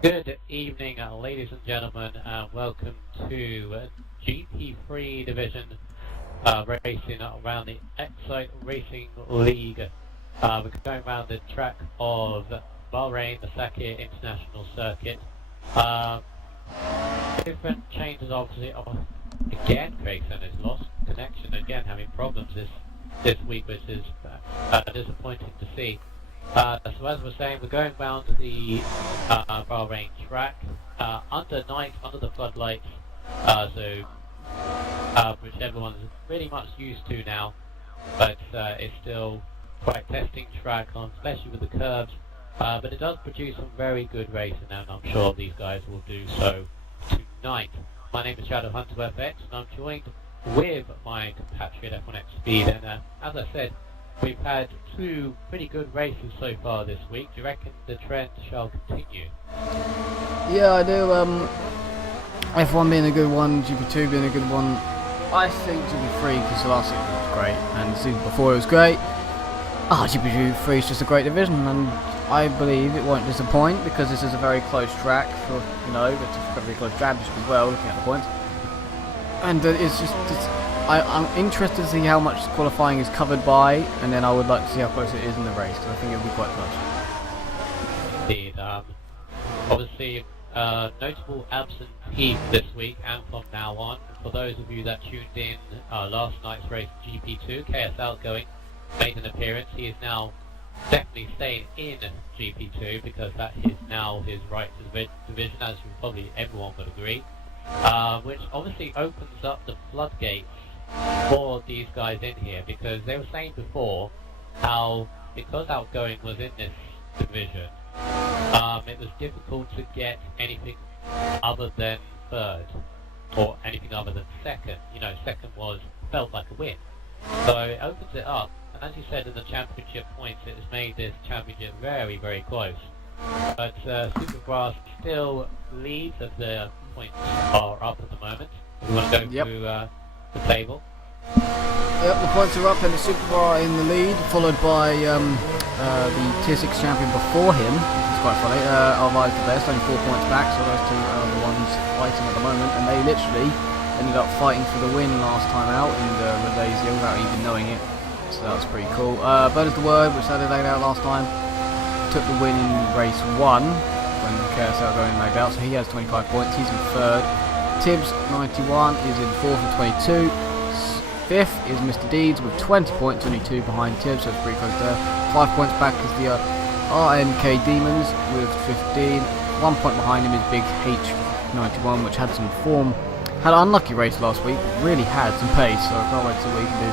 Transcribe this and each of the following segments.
Good evening, ladies and gentlemen, and welcome to GP3 division racing around the Xcite Racing League. We're going around the track of Bahrain, the Sakir International Circuit. Different changes, obviously. Again, Craig Senna's lost connection again, having problems this week, which is disappointing to see. So as we're saying, we're going round the Bahrain track under night, under the floodlights, which everyone's pretty much used to now, but it's still quite testing track, especially with the curves. But it does produce some very good racing, and I'm sure these guys will do so tonight. My name is Shadow Hunter FX, and I'm joined with my compatriot F1X Speed, and as I said, we've had two pretty good races so far this week. Do you reckon the trend shall continue? Yeah, I do. F1 being a good one, GP2 being a good one. I think GP3, because the last season was great, and the season before it was great. GP3 is just a great division, and I believe it won't disappoint, because this is a very close track for, it's a very close championship as well, looking at the points. And I'm interested to see how much qualifying is covered by, and then I would like to see how close it is in the race, because I think it will be quite close. Indeed. Obviously, notable absentee this week and from now on. For those of you that tuned in last night's race, GP2, KS Outgoing made an appearance. He is now definitely staying in GP2 because that is now his right to the division, as probably everyone would agree. Which obviously opens up the floodgates for these guys in here, because they were saying before how, because Outgoing was in this division, it was difficult to get anything other than third or anything other than second. Second felt like a win, so it opens it up, and as you said, in the championship points, it has made this championship very, very close. But Super Brass still leads, as the points are up at the moment. We want to go through the table. Yep, the points are up, and the Super Bar in the lead, followed by the Tier 6 champion before him, which is quite funny. Alvarez the best, only 4 points back, so those two are the ones fighting at the moment, and they literally ended up fighting for the win last time out in the Malaysia without even knowing it, so that was pretty cool. Bird is the word, which they laid out last time, took the win in race 1 when KS Outgoing laid out, so he has 25 points, he's in third. Tibbs 91 is in fourth with 22. Fifth is Mr. Deeds with 20 points, only 2 behind Tibbs, so it's pretty close there. 5 points back is the RNK Demons with 15. 1 point behind him is Big H91, which had some form. Had an unlucky race last week, but really had some pace, so I can't wait to see what he can do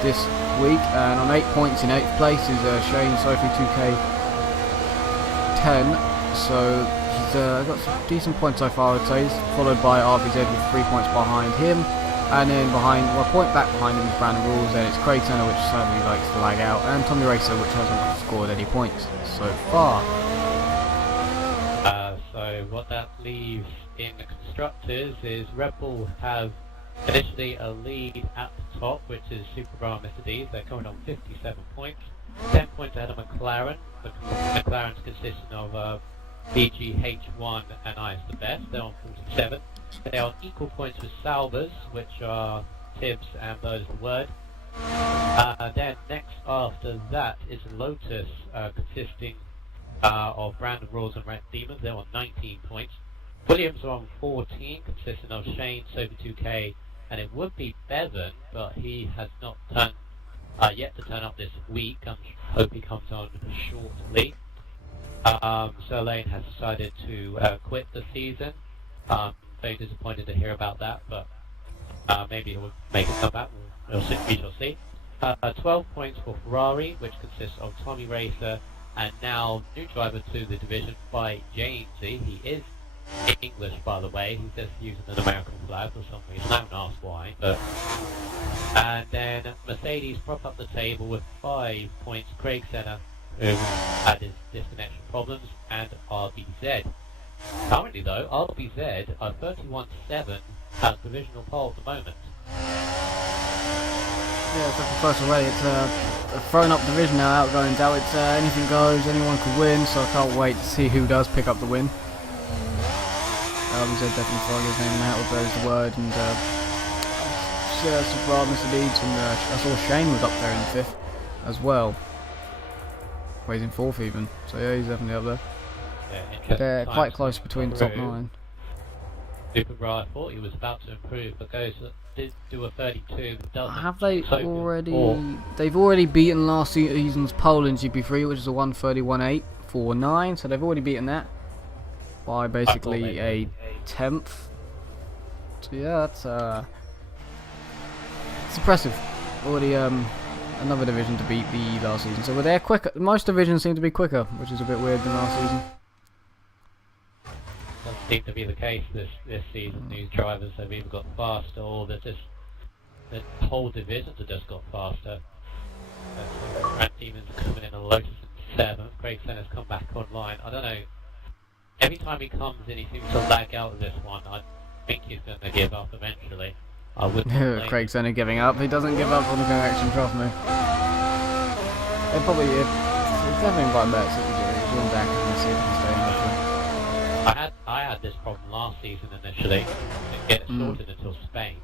this week. And on 8 points in 8th place is Shane Sophie 2K10, so he's got some decent points so far, I would say. He's followed by RBZ with 3 points behind him. And then a point back behind him is Brandon Rules, then it's Craig Senna, which sadly likes to lag out, and Tommy Racer, which hasn't scored any points so far. So what that leaves in the constructors is Red Bull have initially a lead at the top, which is Super Bra and Mr. D's. They're coming on 57 points, 10 points ahead of McLaren. The McLaren's consisting of BGH1 and I is the best. They're on 47. They are on equal points with Salvers, which are Tibbs and Bird is the word. Then next after that is Lotus, consisting of Brandon Rules and Red Demons. They're on 19 points. Williams are on 14, consisting of Shane, Sophie 2K, and it would be Bevan, but he has not yet to turn up this week. I hope he comes on shortly. Sir Lane has decided to quit the season. Very disappointed to hear about that, but maybe he'll make a comeback. We shall see. 12 points for Ferrari, which consists of Tommy Racer and now new driver to the division by Jamesy. He is English, by the way. He's just using an American flag for some reason. I haven't asked why. And then Mercedes prop up the table with 5 points. Craig Senna, who had his disconnection problems, and RBZ. Currently though, RBZ are 31-7 at provisional pole at the moment. Yeah, it's like the first already. It's a thrown up division now, Outgoing's out. It's anything goes, anyone could win, so I can't wait to see who does pick up the win. drivers are definitely throwing his name in the hat with those the word, and Super Mr. Deeds, and I saw Shane was up there in 5th as well. Well, he's in 4th even, so yeah, he's definitely up there. Yeah, They're quite close between the top 9. Super I thought he was about to improve, but did do a 32. Doesn't. Have they So already? They've already beaten last season's pole in GP3, which is a 1:31.849. So they've already beaten that by basically a 10th. So yeah, that's it's impressive. Already another division to beat the last season. So they're quicker. Most divisions seem to be quicker, which is a bit weird than last season. Doesn't seem to be the case this season. These drivers have either got faster, or the whole divisions have just got faster. Grant Demons coming in, and Lotus in 7th. Craig Senna's come back online. I don't know. Every time he comes in, he seems to lag out of this one. I think he's going to give up eventually. I wouldn't. Craig Senna giving up. He doesn't give up on the connection, trust me. They probably it's definitely quite bad. So he's going back and see if he can stay in that. I had this problem last season initially. Didn't get it sorted until Spain,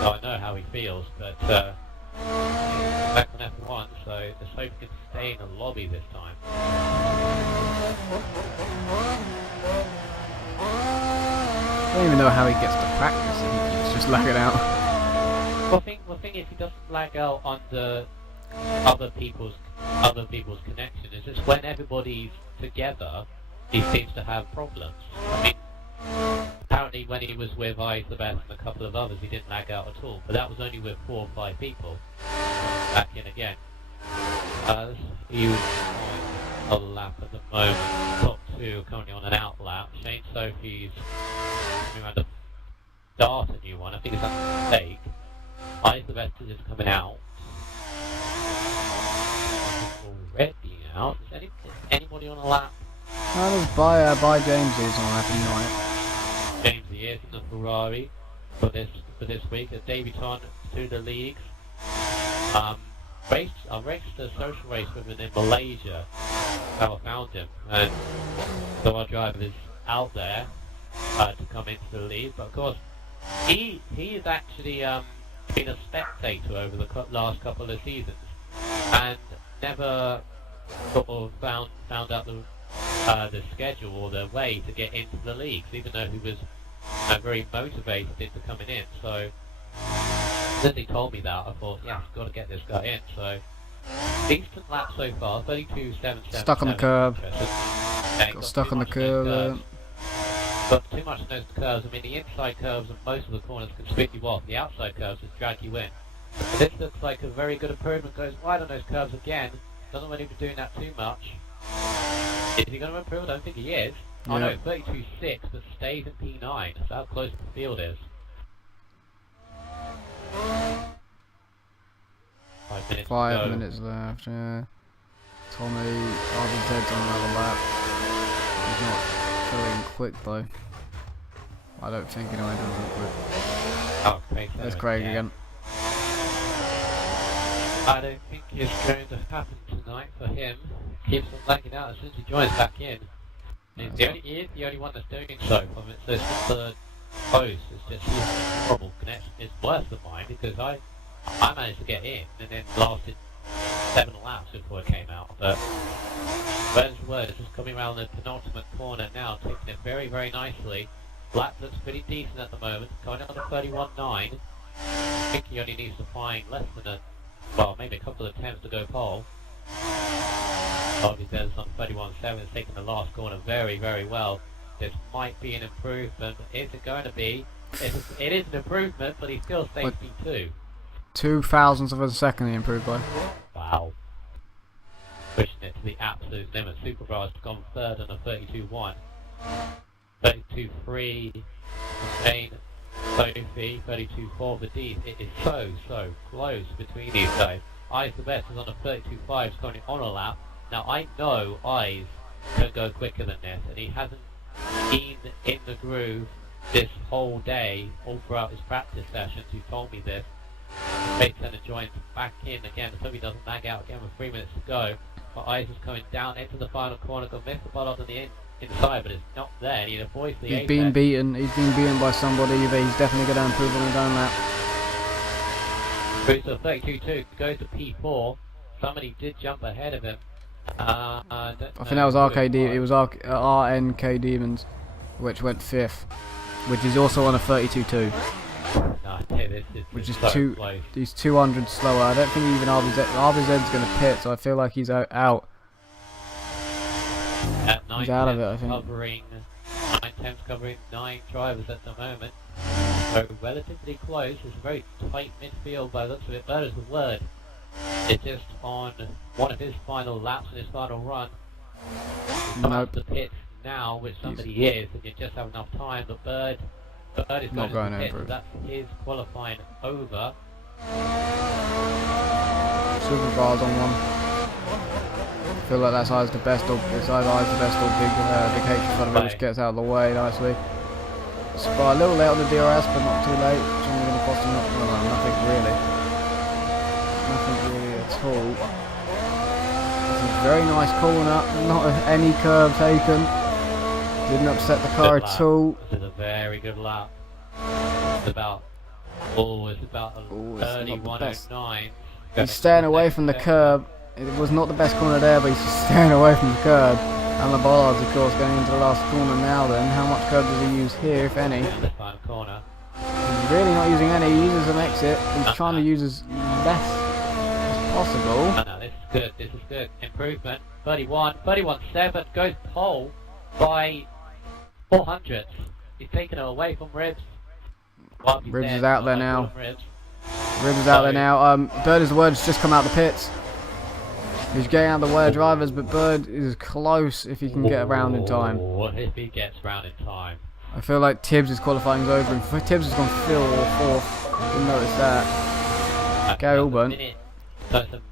so I know how he feels. But he's back on F1, so let's hope he can stay in the lobby this time. I don't even know how he gets to practice. He keeps just lagging out. Well, the thing is, he doesn't lag out under other people's connection. It's just when everybody's together, he seems to have problems. I mean, apparently when he was with Ice the Best and a couple of others, he didn't lag out at all. But that was only with 4 or 5 people. Back in again. He was on a lap at the moment. Top 2 currently on an out lap. Shane Sophie's coming around to start a new one. I think it's a mistake. Ice the Best is just coming out. Already out. Is anybody on a lap? By James is on lap 9. James is in the Ferrari for this week. A debutante to the leagues. I raced a social race with him in Malaysia. That's how I found him, and so our driver is out there to come into the league. But of course, he has actually been a spectator over the last couple of seasons, and never sort of found out the schedule or the way to get into the leagues, even though he was very motivated into coming in. So since he told me that, I thought, yeah, I've got to get this guy in. So decent lap so far, 32.77. Stuck on the curb. Yeah, got stuck on the curb. Got too much in those curves. I mean, the inside curves and most of the corners can sweep you off. The outside curves just drag you in. But this looks like a very good improvement. Goes wide on those curves again. Doesn't want him to be doing that too much. Is he going to improve? I don't think he is. Yeah. Oh no, 32.6, but stays in P9. That's how close the field is. 5 minutes 5 minutes left, yeah. Tommy, RBZ's on another lap. He's not feeling quick though. I don't think anyway, doesn't look quick. Oh, Craig. There's Craig again. I don't think it's going to happen tonight for him. Keeps on lagging out as soon as he joins back in. He is the only one that's doing so from it. So it's just the post. It's just his horrible connection. It's worse than mine because I managed to get in and then lasted 7 laps before it came out. But where's the word? It's just coming around the penultimate corner now, taking it very, very nicely. Lap looks pretty decent at the moment. Going on to 31.9. I think he only needs to find less than maybe a couple of attempts to go pole. Obviously, there's on 31.7, taking the last corner very, very well. This might be an improvement. Is it going to be? It is an improvement, but he still stays P2. 0.02 of a second he improved by. Wow. Pushing it to the absolute limit. Supercross has gone third on a 32.1. 32.3 for Shane Sophie, 32.4 for Dees. It is so close between these guys. Eyes the Best is on a 32.5, is currently on a lap. Now I know Eyes can go quicker than this, and he hasn't been in the groove this whole day, all throughout his practice sessions. He told me this. Space Center joins back in again, so he doesn't lag out again with 3 minutes to go. But Eyes is coming down into the final corner, got missed the ball on the inside, but it's not there, and he avoids the He's apex. been beaten. He's been beaten by somebody, but he's definitely going to improve on his own lap. So 32.2 goes to P4. Somebody did jump ahead of him. I think that was RNK Demons, which went 5th, which is also on a 32.2. No, this is Which is so two. close. He's 200 slower. I don't think even RBZ's going to pit, so I feel like he's out. At He's out of it, I think. Covering 9 covering 9 drivers at the moment. So relatively close. It's a very tight midfield by the looks of it. That is the word. It's just on one of his final laps in his final run. Nope. The pits now, which somebody is, and you just have enough time. But Bird is Not going going to the pits. over. That's his qualifying over. Super bars on one. I feel like that's either the best or it's either the best or big H in front of it, which gets out of the way nicely. Spot a little late on the DRS, but not too late. Which is going to cost him nothing really. Nothing really at all. It's a very nice corner, not any curve taken. Didn't upset the car at all. This is a very good lap. It's about a 31.09. He's staying away from the curb. It was not the best corner there, but he's just staying away from the curb. And the bollards, of course, going into the last corner now then. How much curb does he use here, if any? The final corner. He's really not using any. He uses an exit. He's trying to use as less as possible. No, this is good. This is good. Improvement. 31.7 goes pole by 400. He's taken it away from Ribs. Ribs is out there now. Ribs is out there now. Bird is the word has just come out the pits. He's getting out of the way of drivers, but Bird is close if he can get around in time. If he gets around in time. I feel like Tibbs' qualifying is over, and Tibbs has gone 5th or 4th. Didn't notice that. Gary Auburn.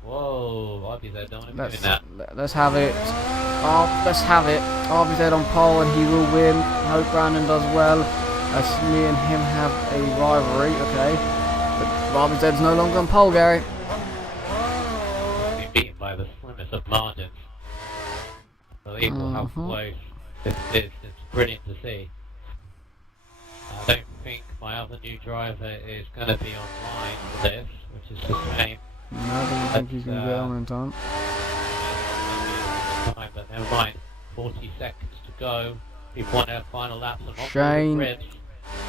Whoa, RBZ don't want to be doing that. Let's have it. Oh, let's have it. RBZ on pole, and he will win. I hope Brandon does well. As me and him have a rivalry, okay. But RBZ's no longer on pole, Gary. Beaten by the slimmest of margins. Unbelievable how close this is. It's brilliant to see. I don't think my other new driver is going to be online for this, which is a shame. No, I don't think he's going to get on in time. But never mind. 40 seconds to go. We've won our final laps on Shane. Ribs.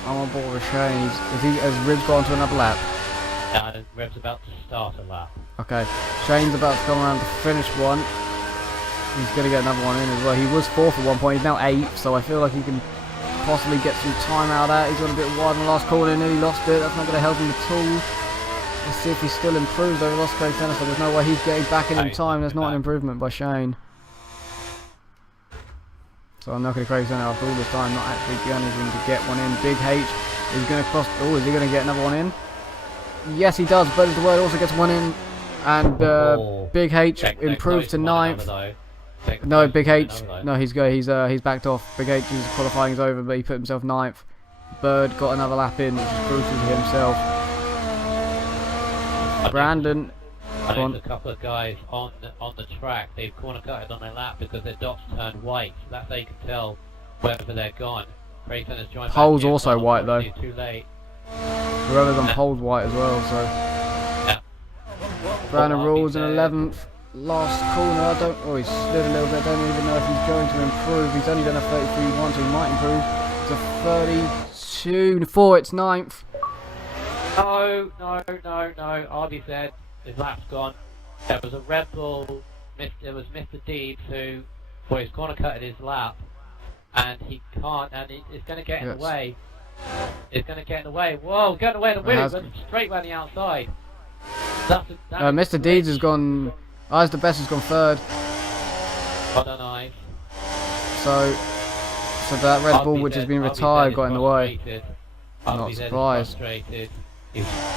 I'm on board with Shane. Has Ribs gone to another lap? Ribs about to start a lap. Okay, Shane's about to come around to finish one. He's going to get another one in as well. He was 4th at one point, he's now 8th, so I feel like he can possibly get some time out of that. He's got a bit wide in the last corner, nearly lost it. That's not going to help him at all. Let's see if he still improves. Though he lost Craig Tennyson, there's no way he's getting back in time. There's not an improvement by Shane. So I'm not going to Craig Tennyson after all this time, not actually managing to get one in. Big H is going to cross. Oh, is he going to get another one in? Yes, he does. But the word also gets one in, and Big H improves to 9th. No, Big H. No, he's backed off. Big H's qualifying is over, but he put himself 9th. Bird got another lap in, which is crucial to himself. Brandon. I think a couple of guys on the track, they've corner cutted on their lap because their dots turned white. So that's how you can tell whether they're gone. Crayton has joined. Pole's also white though. Too late. Whoever's on pole's white as well. So. Yeah. Brandon Rules in 11th. Last corner. I don't. Oh, he slid a little bit. I don't even know if he's going to improve. He's only done a 33.1, so he might improve. It's a 32.4. It's 9th. No. RBZ, his lap's gone. There was a Red Bull. It was Mr. Deeds who, for his corner cut at his lap, and he can't. And it's going to get in the way. It's going to get in the way. Whoa, get in the way of the wheel. Went straight round the outside. Mr. Deeds has gone. Eyes the best has gone 3rd. Well done, Eyes. So that Red Bull, which has been retired, got in the way. Not surprised.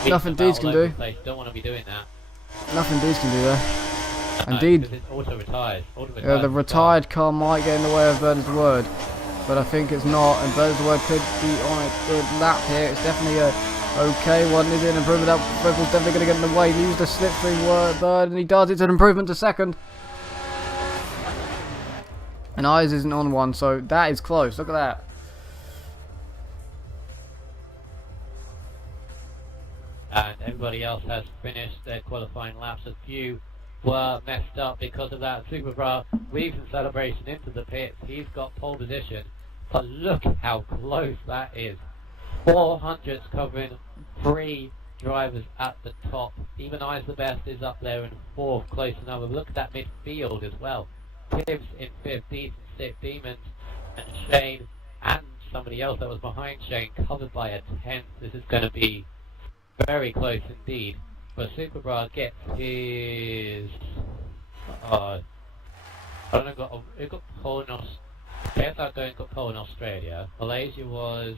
Nothing Deeds can do. Don't want to be doing that. Nothing Deeds can do there. No, Indeed. it's auto-retired. Yeah, the retired car might get in the way of Bird is the word, but I think it's not. And Bird is the word could be on a good lap here. It's definitely a okay one. He did an improvement. That Red Bull's definitely going to get in the way. He used a slipstream Bird, and he does. It's an improvement to 2nd. And Eyes isn't on one, so that is close. Look at that. And everybody else has finished their qualifying laps. A few were messed up because of that. Super Bra weaves in celebration into the pits. He's got pole position, but look how close that is. 400s covering 3 drivers at the top. Even Eyes the Best is up there in 4th, close another. Look at that midfield as well. Tibbs in 5th, Deeds in 6th, Demons and Shane and somebody else that was behind Shane covered by a 10th. This is going to be very close indeed. But Super Bra gets his... I don't know, it got pole in Australia. KSR got pole in Australia. Malaysia was...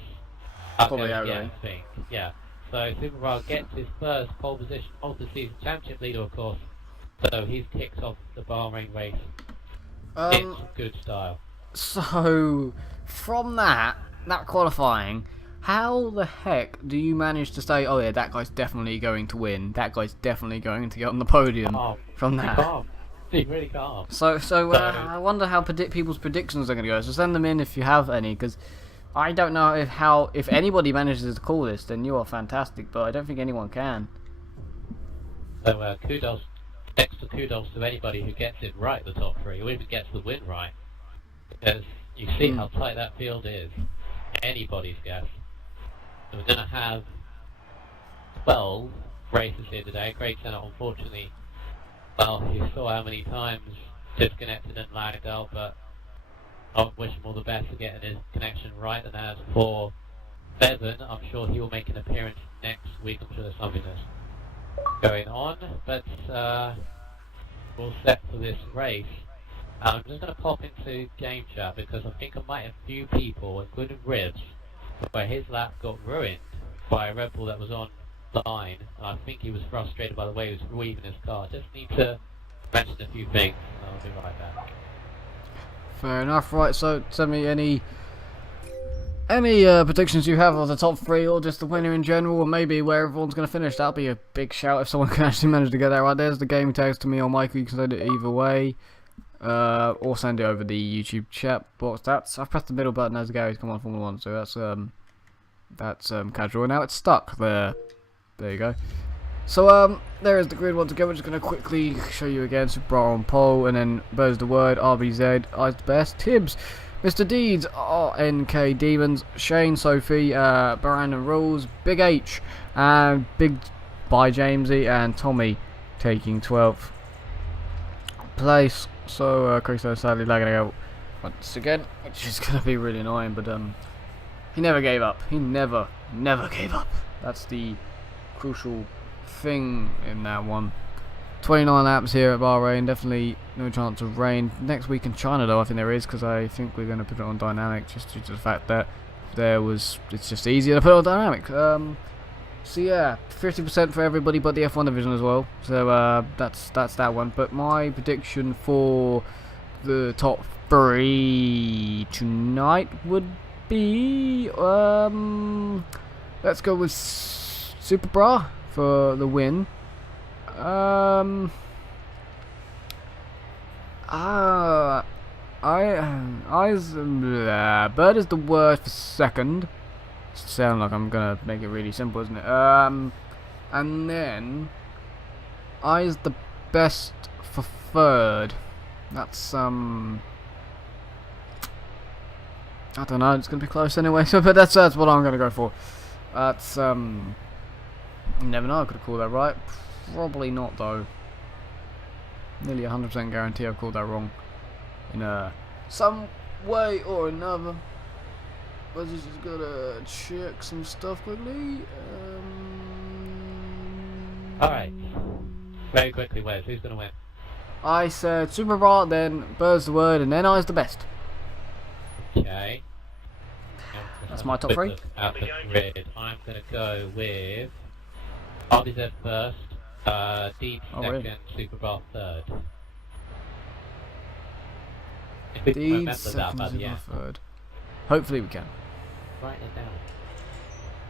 Probably yeah, outright. I think. Yeah. So Super Bra gets his first pole position of the season, championship leader of course. So he's kicked off the Bahrain race in good style. So, from that qualifying, how the heck do you manage to say, oh yeah, that guy's definitely going to win, that guy's definitely going to get on the podium from that? He can't. He really can't. So I wonder how people's predictions are going to go. So send them in if you have any, because I don't know if anybody manages to call this, then you are fantastic, but I don't think anyone can. So kudos, extra kudos to anybody who gets it right, the top 3, or even gets the win right. Because you see how tight that field is. Anybody's guess. So we're going to have 12 races here today. Craig Senna, unfortunately, well, you saw how many times disconnected and lagged out, but I wish him all the best for getting his connection right. And as for Bevan, I'm sure he will make an appearance next week. I'm sure there's something that's going on, but we're all set for this race. I'm just going to pop into game chat because I think I might have a few people, including Ribs, where his lap got ruined by a Red Bull that was on line. And I think he was frustrated by the way he was weaving his car. Just need to mention a few things, and I'll be right back. Fair enough, right, so send me any predictions you have of the top 3 or just the winner in general, or maybe where everyone's going to finish. That'll be a big shout if someone can actually manage to get that right. There's the game tags to me or Michael, you can send it either way. Or send it over the YouTube chat box. I've pressed the middle button as Gary's come on Formula 1, so that's casual. Now it's stuck there. There you go. So there is the grid once again. We're just gonna quickly show you again. Super Bra on pole, and then Buzz the Word, RBZ, Eyes the Best, Tibbs, Mr. Deeds, RNK Demons, Shane, Sophie, Brandon Rules, Big H, and Big by Jamesy, and Tommy taking 12th place. So Chris sadly lagging out once again, which is gonna be really annoying, but he never gave up. He never gave up. That's the crucial thing in that one. 29 laps here at Bahrain, definitely no chance of rain. Next week in China though, I think there is, because I think we're going to put it on dynamic, just due to the fact that it's just easier to put it on dynamic. So yeah, 50% for everybody but the F1 division as well. So that's that one. But my prediction for the top 3 tonight would be let's go with Super Bra for the win. Bird is the word for second. Sound like I'm gonna make it really simple, isn't it? And then Eyes the Best for third. That's I don't know. It's gonna be close anyway. So, but that's what I'm gonna go for. That's you never know. I could have called that right. Probably not though. Nearly 100% guarantee I've called that wrong in some way or another. But just gotta check some stuff quickly. Alright. Very quickly, Wes, who's gonna win? I said Super Bra, then Bird's the Word, and then Eyes the Best. Okay. That's my top 3. Out the grid. I'm gonna go with RBZ first, Deep second, really? Super Bra third. If we can Deeds remember that by second, the end. third. Hopefully we can. Write it down.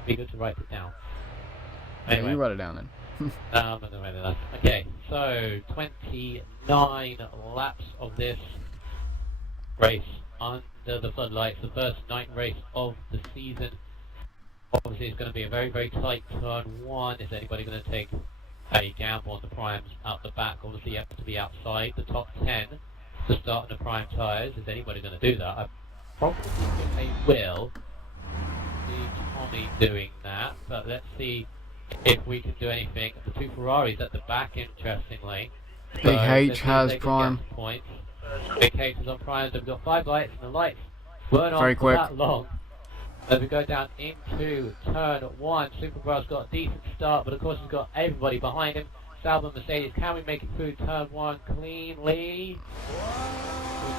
Be good to write it down. Yeah, Anyway. you write it down then. I'm not gonna write it down. Okay, so 29 laps of this race under the floodlights, the first night race of the season. Obviously, it's going to be a very, very tight turn one. Is anybody going to take a gamble on the primes out the back? Obviously, you have to be outside the top 10 to start on the prime tyres. Is anybody going to do that? I probably think they will. See Tommy doing that, but let's see if we can do anything. The two Ferraris at the back, interestingly. Big So, H let's see if has they can prime. get some points. Big H is on prime. They've got 5 lights, and the lights weren't Very on for quick. that long. As we go down into turn one, Supergra's got a decent start, but of course he's got everybody behind him. Sauber and Mercedes, can we make it through turn one cleanly?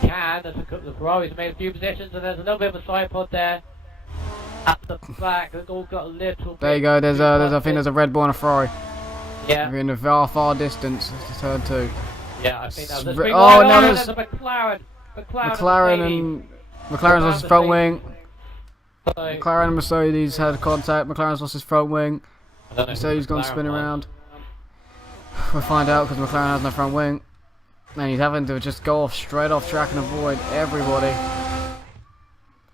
We can. The Ferraris have made a few positions, and there's a little bit of a side pod there at the back. They've all got a little bit. There you go. There's I think there's a Red Bull and a Ferrari. Yeah. We're in the far distance. It's turn two. Yeah, I think that was a Sp- big oh, one. no, There's there's a McLaren. McLaren and McLaren's lost his front wing. So, McLaren and Mercedes had contact. McLaren's lost his front wing. I don't know who Mercedes gone McLaren spin was. around. We'll find out because McLaren has no front wing. And he's having to just go off straight off track and avoid everybody.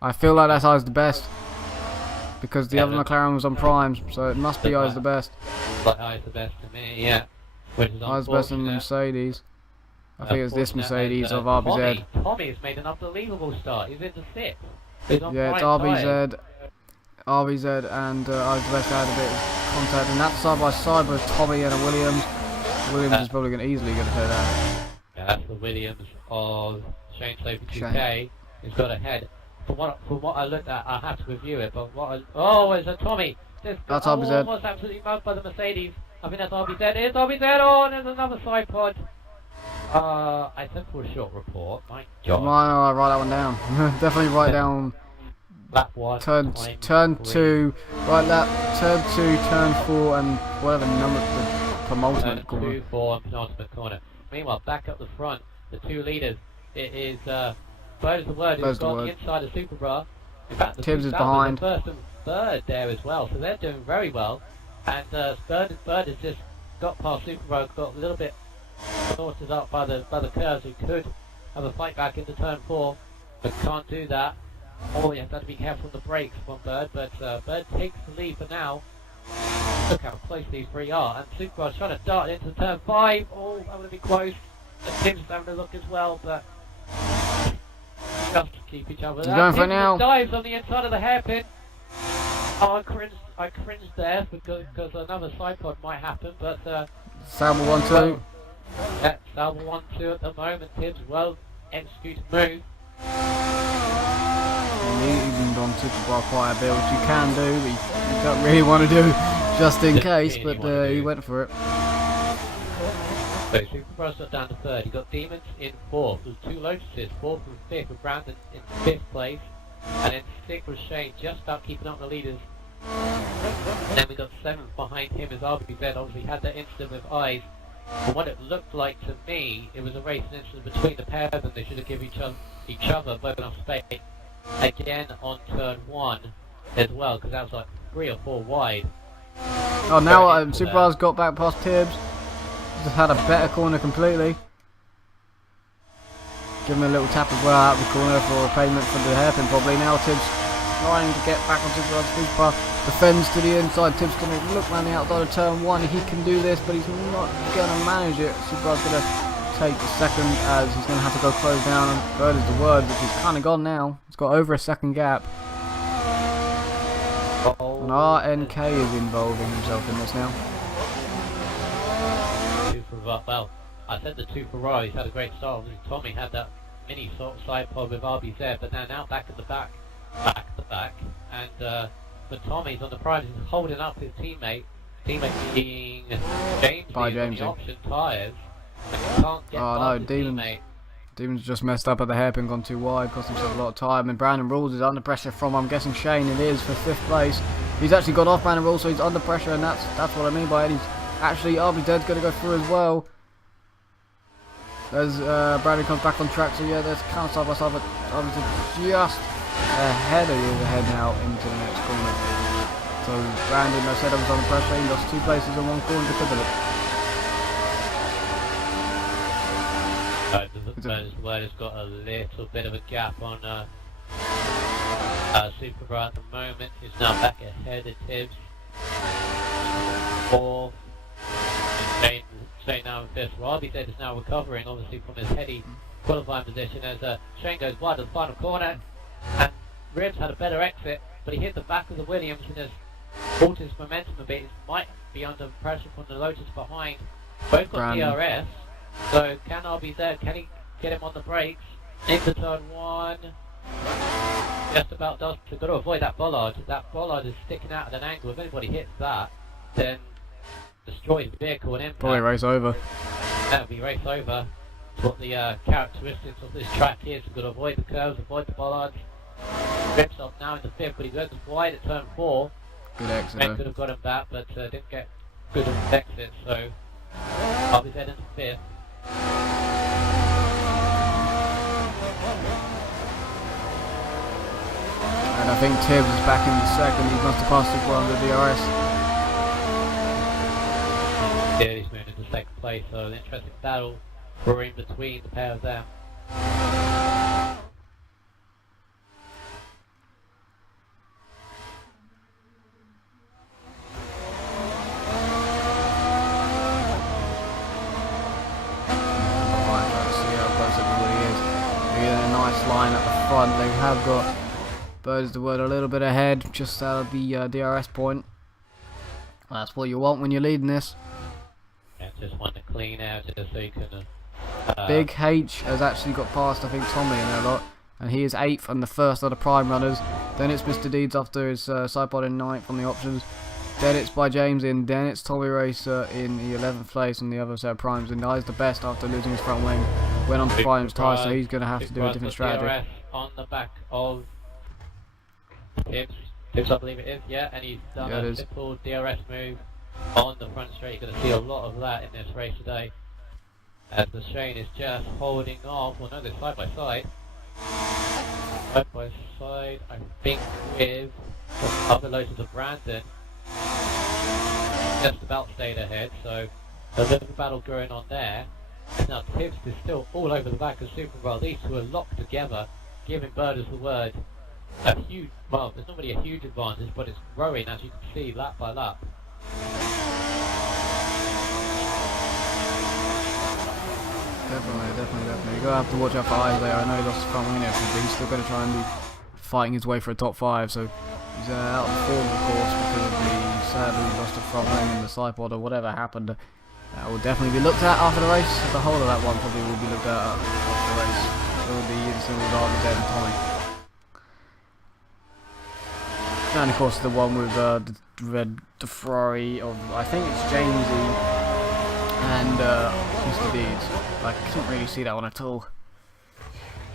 I feel like that's I's the best. Because the other McLaren was on primes, so it must be I's the best. Like I's the best to me, yeah. Which is I's the best in the unfortunate. Mercedes. I think it's this Unfortunate, Mercedes and, of RBZ. Tommy has made an unbelievable start. He's into 6th. He's on Yeah, it's prime tyres. RBZ and I's the best had a bit of contact. And that's side by side with Tommy and a Williams. Williams is probably easily going to take that. Yeah, that's the Williams of Shane Slater 2K. He's got ahead. From what I looked at, I have to review it, but it's a Tommy. That's RBZ. Almost absolutely mugged by the Mercedes. I think that's RBZ. It's RBZ. Oh, and there's another side pod. I sent for a short report. My God. I'll write that one down. Definitely write down Lap 1. turn time 3. 2, right lap, turn 2, turn 4, and whatever number the penultimate Turn corner. 2, 4, and penultimate corner. Meanwhile, back up the front, the two leaders. It is Bird is the Word who's got the inside of Super Bra. In fact, the Tibbs two is Saubers behind. are first and third there as well, so they're doing very well. And Bird has just got past Super Bra, got a little bit sorted up by the curves. He could have a fight back into turn 4, but can't do that. Oh, you have to be careful of the brakes from Bird, but Bird takes the lead for now. Look how close these three are, and Supercar's trying to dart into turn 5. Oh, that would have been close. And Tim's having a look as well, but just to keep each other. He's going for it now. Dives on the inside of the hairpin. Oh, I cringed there because another side pod might happen, but Sauber 1-2. yeah, Sauber 1-2 at the moment. Tim's well executed move. He even on Super Bar quite a bit, which you can do, but you don't really want to do just in case, but he went for it. So Supercross got down to 3rd. He got Demons in 4th. There's 2 Lotuses, 4th and 5th, with Brandon in 5th place. And then 6th was Shane, just about keeping up the leaders. And then we got 7th behind him as RBZ obviously had that incident with Eyes. But what it looked like to me, it was a racing incident between the pair of them. They should have given each other both enough space. Again on turn 1 as well, because that was like 3 or 4 wide. Oh, now Super Bar's got back past Tibbs. Just had a better corner completely. Give him a little tap as well out of the corner for a payment for the hairpin probably. Now Tibbs trying to get back on Super Bar's Super Bar. Defends to the inside. Tibbs going to look around the outside of turn 1. He can do this, but he's not going to manage it. Super Bar's going to take the second as he's going to have to go close down. And Bird is the Word, which is kind of gone now. It's got over a second gap. And RNK is involving himself in this now. Well, I said the 2 Ferraris had a great start. Tommy had that mini sort of side pod with RBZ, but now back at the back, and but Tommy's on the prize, he's holding up his teammate being James By on the Jamesy. option tyres. Can't get Oh no, past his Demons. teammate. Demons just messed up at the hairpin, gone too wide, cost himself a lot of time. And Brandon Rules is under pressure from, I'm guessing, Shane. It is for 5th place. He's actually got off Brandon Rules, so he's under pressure, and that's what I mean by it. He's actually RBZ's going to go through as well. As Brandon comes back on track, so yeah, there's kind of side by side, but RBZ just ahead of you, ahead now into the next corner. So Brandon, I said I was under pressure. He lost 2 places in 1 corner because of it. The word has got a little bit of a gap on Superbra at the moment. He's now back ahead of Tibbs. Fourth. Shane now in fifth. RBZ is now recovering, obviously, from his heady qualifying position as Shane goes wide of the final corner. And Ribs had a better exit, but he hit the back of the Williams and has pulled his momentum a bit. He might be under pressure from the Lotus behind. Both got DRS, so can RBZ, can he get him on the brakes? Into turn one. Just about does. They've got to avoid that bollard. That bollard is sticking out at an angle. If anybody hits that, then destroys the vehicle and impact. Probably race over. That'll be race over. That's what the characteristics of this track is. We've got to avoid the curves, avoid the bollards. Rips off now in the fifth, but he goes wide at turn 4. Good exit. Ben could have got him back, but didn't get good exit, so I'll be then into fifth. And I think Tibbs is back in the second. He must have passed it on the DRS. Yeah, he's moving into second place, so an interesting battle brewing between the pair of them. Line at the front. They have got Birds the Word a little bit ahead, just out of the DRS point. That's what you want when you're leading this. Yeah, just want to clean out just so you can. Big H has actually got past, I think, Tommy in there a lot, and he is 8th and the first of the prime runners. Then it's Mr. Deeds after his sidepod in 9th on the options. Then it's by James in. Then it's Tommy Racer in the 11th place, and the other set of primes. And he's the best after losing his front wing. Went on to primes twice, so he's going to have to do a different strategy. DRS on the back of Tibbs, I believe it is, yeah, and he's done a simple DRS move on the front straight. You're going to see a lot of that in this race today. As the Shane is just holding off, well no, they're side by side. Side by side, I think, with the other Lotus of Brandon. Just about stayed ahead, so a little battle going on there. Now Tibbs is still all over the back of Superbra. These two are locked together, giving Birders the Word a huge, well, there's not really a huge advantage, but it's growing, as you can see, lap by lap. Definitely. You're going to have to watch out for eyes there. I know he lost his front wing there, but he's still going to try and be fighting his way for a top 5, so he's out of form, of course, because of the sadly lost the front wing and the sidepod or whatever happened. That will definitely be looked at after the race. The whole of that one probably will be looked at after the race. It will be the single with RBZ and Tommy. And of course the one with the red Ferrari of, I think it's Jamesy and Mr. Deeds. I couldn't really see that one at all.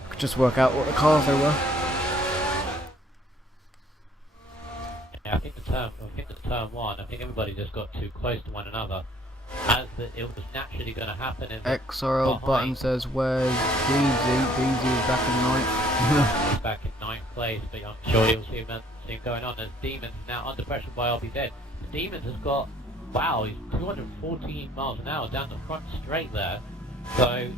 I could just work out what the cars they were. Yeah, I think the turn 1, I think everybody just got too close to one another. As it was naturally going to happen in XRL button says where's Deedsy? Deedsy is back in 9th. He's back in 9th place, but I'm sure you'll see him going on as Demons now under pressure by RBZ. Demons has got, wow, he's 214 miles an hour down the front straight there, so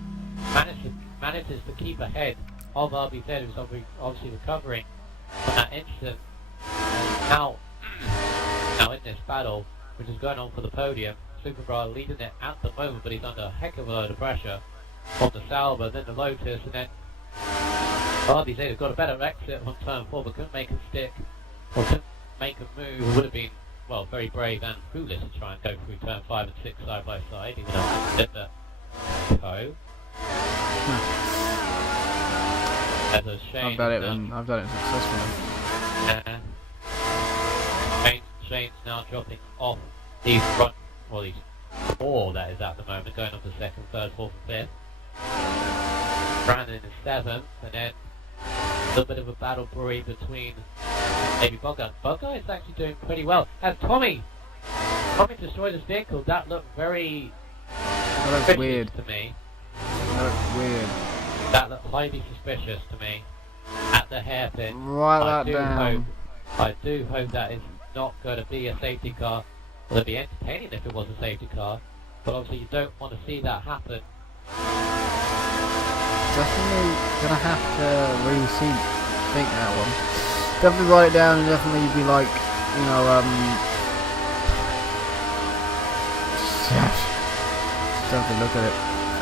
manages to keep ahead of RBZ, who's obviously recovering from that incident. Now in this battle, which is going on for the podium, Superbra leading it at the moment, but he's under a heck of a load of pressure from the Sauber, then the Lotus, and then RBZ has got a better exit on turn 4, but couldn't make a stick, or couldn't make a move. It would have been, well, very brave and foolish to try and go through turn 5 and 6 side by side, even though he did the toe. As a Shane, I've done it successfully. Shane's now dropping off these front, well, these 4 that is at the moment, going on to 2nd, 3rd, 4th and 5th. Brandon is 7th, and then a little bit of a battle brewing between maybe Bogart. Bogart is actually doing pretty well. As Tommy destroyed his vehicle, that looked very weird to me. That looked weird. That looked highly suspicious to me at the hairpin. Write that down. I do hope that is not going to be a safety car. Well, it'd be entertaining if it was a safety car, but obviously you don't want to see that happen. definitely gonna have to really think that one. Definitely write it down and definitely be like, you know, just have to look at it.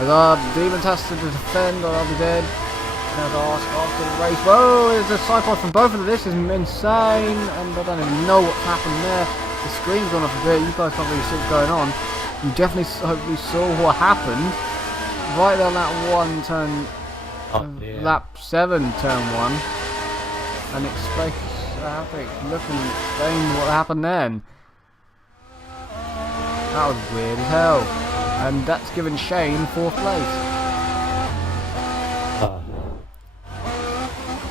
As our Demons has to defend, or I'll be dead. Now to ask after the race. Whoa, there's a side pod from both of them. This is insane, and I don't even know what's happened there. The screen's gone off a bit. You guys can't really see what's going on. You definitely hopefully saw what happened. Right on that one turn, lap 7, turn 1. And explain what happened then. That was weird as hell. And that's given Shane 4th place.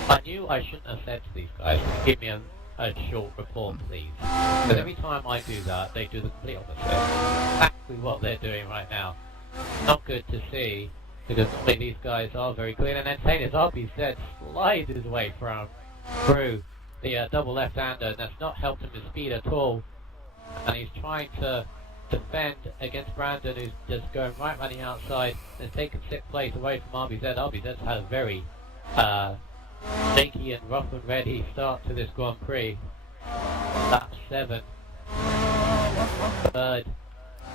I knew I shouldn't have said to these guys, give me a short report please. Because every time I do that, they do the complete opposite. Exactly what they're doing right now. Not good to see, because normally these guys are very clean, and then Taylor's RBZ slides his way through the double left-hander, and that's not helped him with speed at all. And he's trying to defend against Brandon, who's just going right around the outside and taking 6th place away from RBZ. RBZ's had a very shaky and rough and ready start to this Grand Prix. Lap 7. Bird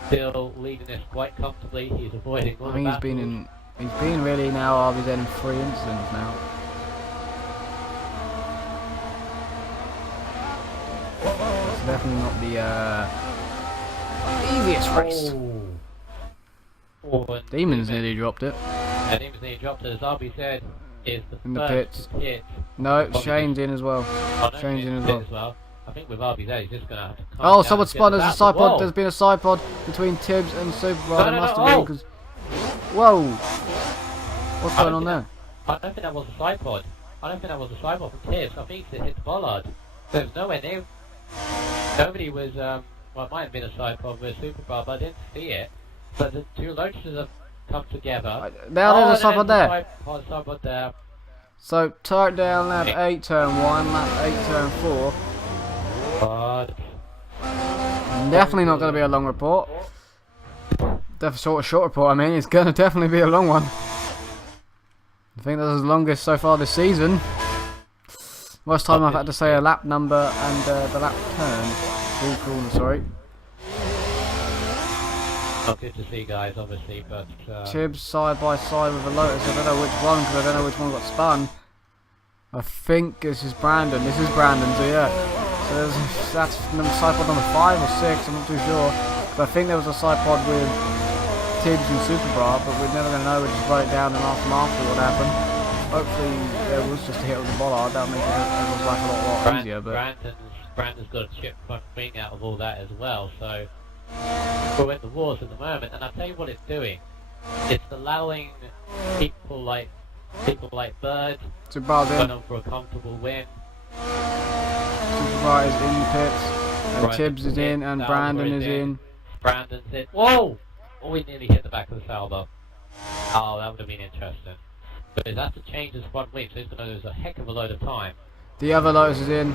still leading this quite comfortably. He's avoiding all the battles. He's been really now RBZ in 3 incidents now. It's definitely not the easiest race. Demons nearly dropped it. Yeah, Demons nearly dropped it as RBZ is in the first pits. to hit. No, Shane's in as well. Oh, no, Shane's in as well. I think with RBZ he's just going to have to calm Oh, down someone and spun. get There's a back. side pod. Whoa. There's been a side pod between Tibbs and Superbra. No, Must have been because. Whoa! What's going on there? I don't think that was a side pod. I don't think that was a side pod from Tibbs. I think it hit the bollard. There was nowhere near. Nobody was. Well, it might have been a side pod with Superbra, but I didn't see it. But the two Lotuses have come together. Now there's a side pod there. Side pod there. So, turn down lap 8, turn 1, lap 8, turn 4. God. Definitely not going to be a long report. Short report, I mean. It's going to definitely be a long one. I think that's the longest so far this season. Most time I've had to say a lap number and the lap turn. Corner, sorry. Not good to see, guys, obviously, but... Tibbs side by side with the Lotus. I don't know which one, because I don't know which one got spun. I think this is Brandon. This is Brandon, so yeah. So that's side pod number 5 or 6, I'm not too sure. But I think there was a side pod with Tibbs and Superbra, but we're never going to know. We'll just write it down and ask them after what happened. Hopefully there was just a hit on the bollard. That'll make everyone's life a lot easier. But Brandon's got a chip front wing out of all that as well, so... We're in the wars at the moment, and I'll tell you what it's doing. It's allowing people like Bird going on for a comfortable win. Superbra is in the pits, and Tibbs is in, and Brandon is in. Brandon's in. Whoa! Oh, we nearly hit the back of the Salvo. Oh, that would have been interesting. But it has to change his front wing, so it's going to lose a heck of a load of time. The other Lotus is in.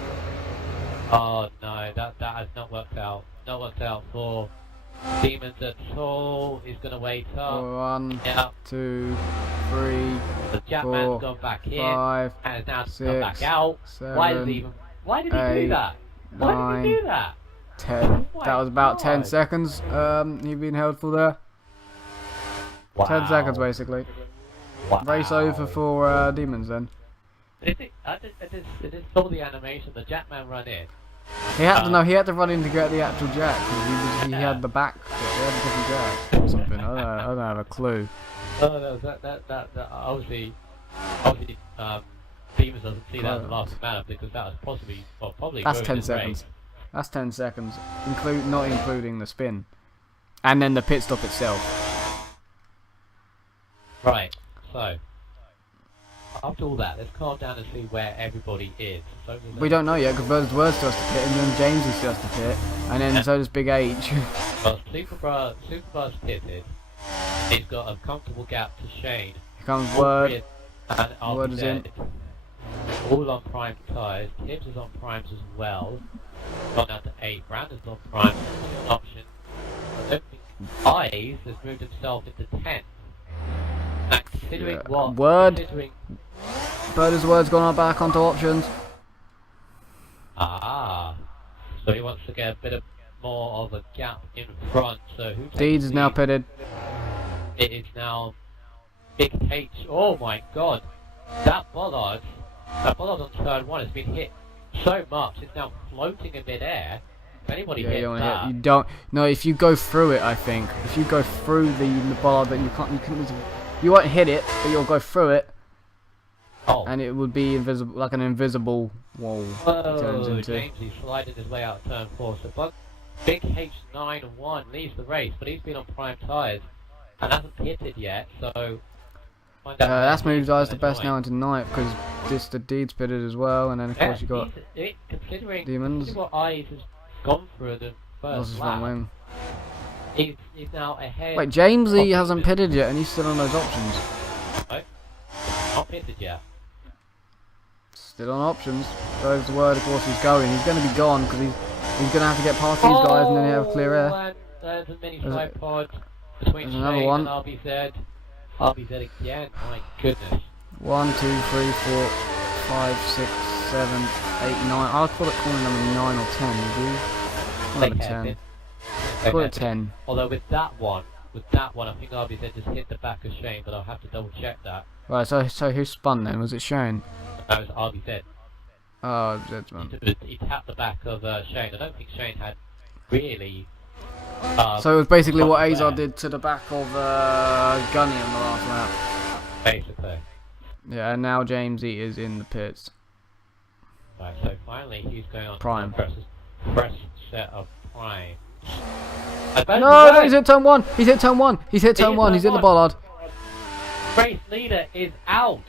Oh no, that has not worked out. Not worked out for Demons at all. He's going to wait up. 1, 2, 3, the Jackman's 4, gone back in 5, and has now 6, gone back out. 7, Why did he do that? Why did he do that? 10. Oh That was about 10 God. seconds. You've been held for there. Wow. 10 seconds basically. Wow. Race over for Demons then. I just saw the animation. The Jackman run in. He had to he had to run in to get the actual jack because he had the back. He had a different jack or something. I don't have a clue. Oh no, that obviously Demons doesn't see that as the last matter because that was probably That's ruined 10 his seconds. race. That's 10 seconds, not including the spin, and then the pit stop itself. Right. So after all that, let's calm down and see where everybody is. So We don't know yet because Bird's Word's still has to pit, and then James is still has to pit, and then so does Big H. Well, Superbar's pitted. He's got a comfortable gap to Shane. Here comes Word. And Word is in. All on prime tyres. Tibbs is on primes as well. Gone down to 8. Brandon's on primes. Option. I don't think Eyes has moved himself into 10. That Considering Yeah. what? Word. Considering... Bird's word's gone on back onto options. Ah. So he wants to get a bit of more of a gap in front. So who takes Deeds is now lead? pitted. It is now Big H. Oh my god. That bollard on turn 1 has been hit so much, it's now floating in midair. If anybody Yeah, hits you, that... you don't. No, if you go through it, I think. If you go through the bollard, then you can't. You won't hit it, but you'll go through it. Oh. And it would be invisible, like an invisible wall. It turns Oh, into. James, he's sliding his way out of turn 4. So Big H9-1 leads the race, but he's been on prime tyres and hasn't pitted yet, so... That's moved eyes the best now into ninth because this the Deeds pitted as well, and then of course you got considering Demons. what Eyes has gone through the Lost first his front lap, wing. he's now ahead. Wait, Jamesy hasn't pitted yet, and he's still on those options. No, not pitted yet. Still on options. There's the word, of course, he's going. He's going to be gone because he's going to have to get past these guys and then have clear air. And there's a mini tripod between there's another Shane one. and RBZ. RBZ again, my goodness. 1, 2, 3, 4, 5, 6, 7, 8, 9. I'll call it corner number 9 or 10, would you? Number 10. Call it 10. Although with that one, I think RBZ just hit the back of Shane, but I'll have to double check that. Right, so who spun then? Was it Shane? That was RBZ. Oh, Zed's man. He tapped the back of Shane. I don't think Shane had really... so it was basically what Azar did to the back of Gunny on the last lap. Basically. Yeah, and now Jamesy is in the pits. Right, so finally he's going on Prime. fresh set of primes. No, he's hit turn 1! He's hit turn 1! He's hit turn 1! He's hit the bollard! Race leader is out!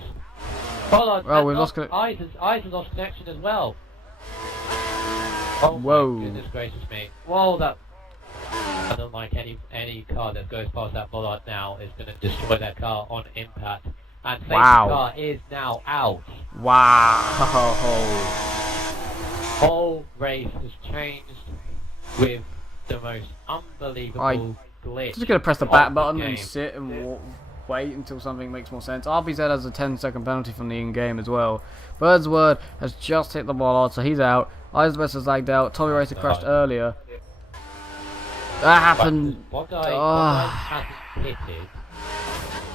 Bollard Well, we've lost connection. Eyes has lost connection as well. Oh Whoa. my goodness gracious me. Whoa, that... I don't like any car that goes past that bollard now is going to destroy that car on impact. And safety car is now out. Wow! Whole race has changed with the most unbelievable glitch. Just gonna press the back button game. and sit and wait until something makes more sense. RBZ has a 10-second penalty from the in-game as well. Bird's word has just hit the bollard, so he's out. Eyes has lagged out. Tommy Racer crashed earlier. That happened. What guy hasn't pitted?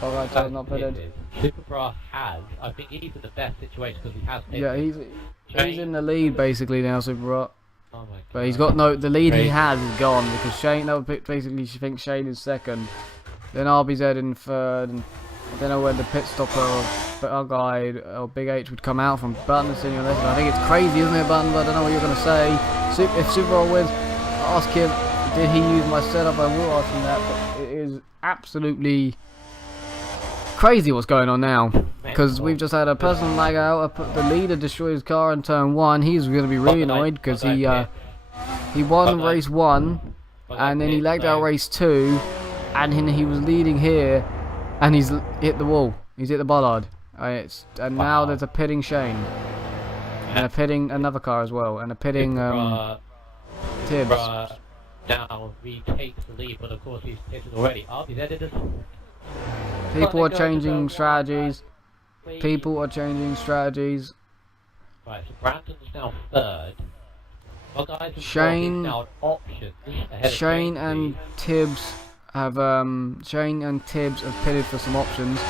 Alright, not pitted. Superbra has. I think he's in the best situation because he has pitted. Yeah, he's in the lead basically now, Super. Oh my God. But he's got the lead he has is gone because Shane, basically she thinks Shane is second. Then RBZ in third, and I don't know where the pit stopper or our guide or Big H would come out from. Button is sitting on this, I think it's crazy, isn't it, Button? But I don't know what you're going to say. If Super wins, ask him, did he use my setup? I will ask him that, but it is absolutely crazy what's going on now. Because we've just had a person lag out, the leader destroyed his car in turn 1. He's going to be really annoyed because he won race 1 and then he lagged out race 2 and he was leading here and he's hit the wall. He's hit the bollard. And now there's a pitting Shane. And a pitting another car as well. And a pitting Tibbs. Now he takes the lead, but of course he's pitted already. RBZ did this. People are changing strategies. People are changing strategies. Right, so Brandon's now third. Well, guys, Shane, now options Shane and Tibbs have pitted for some options.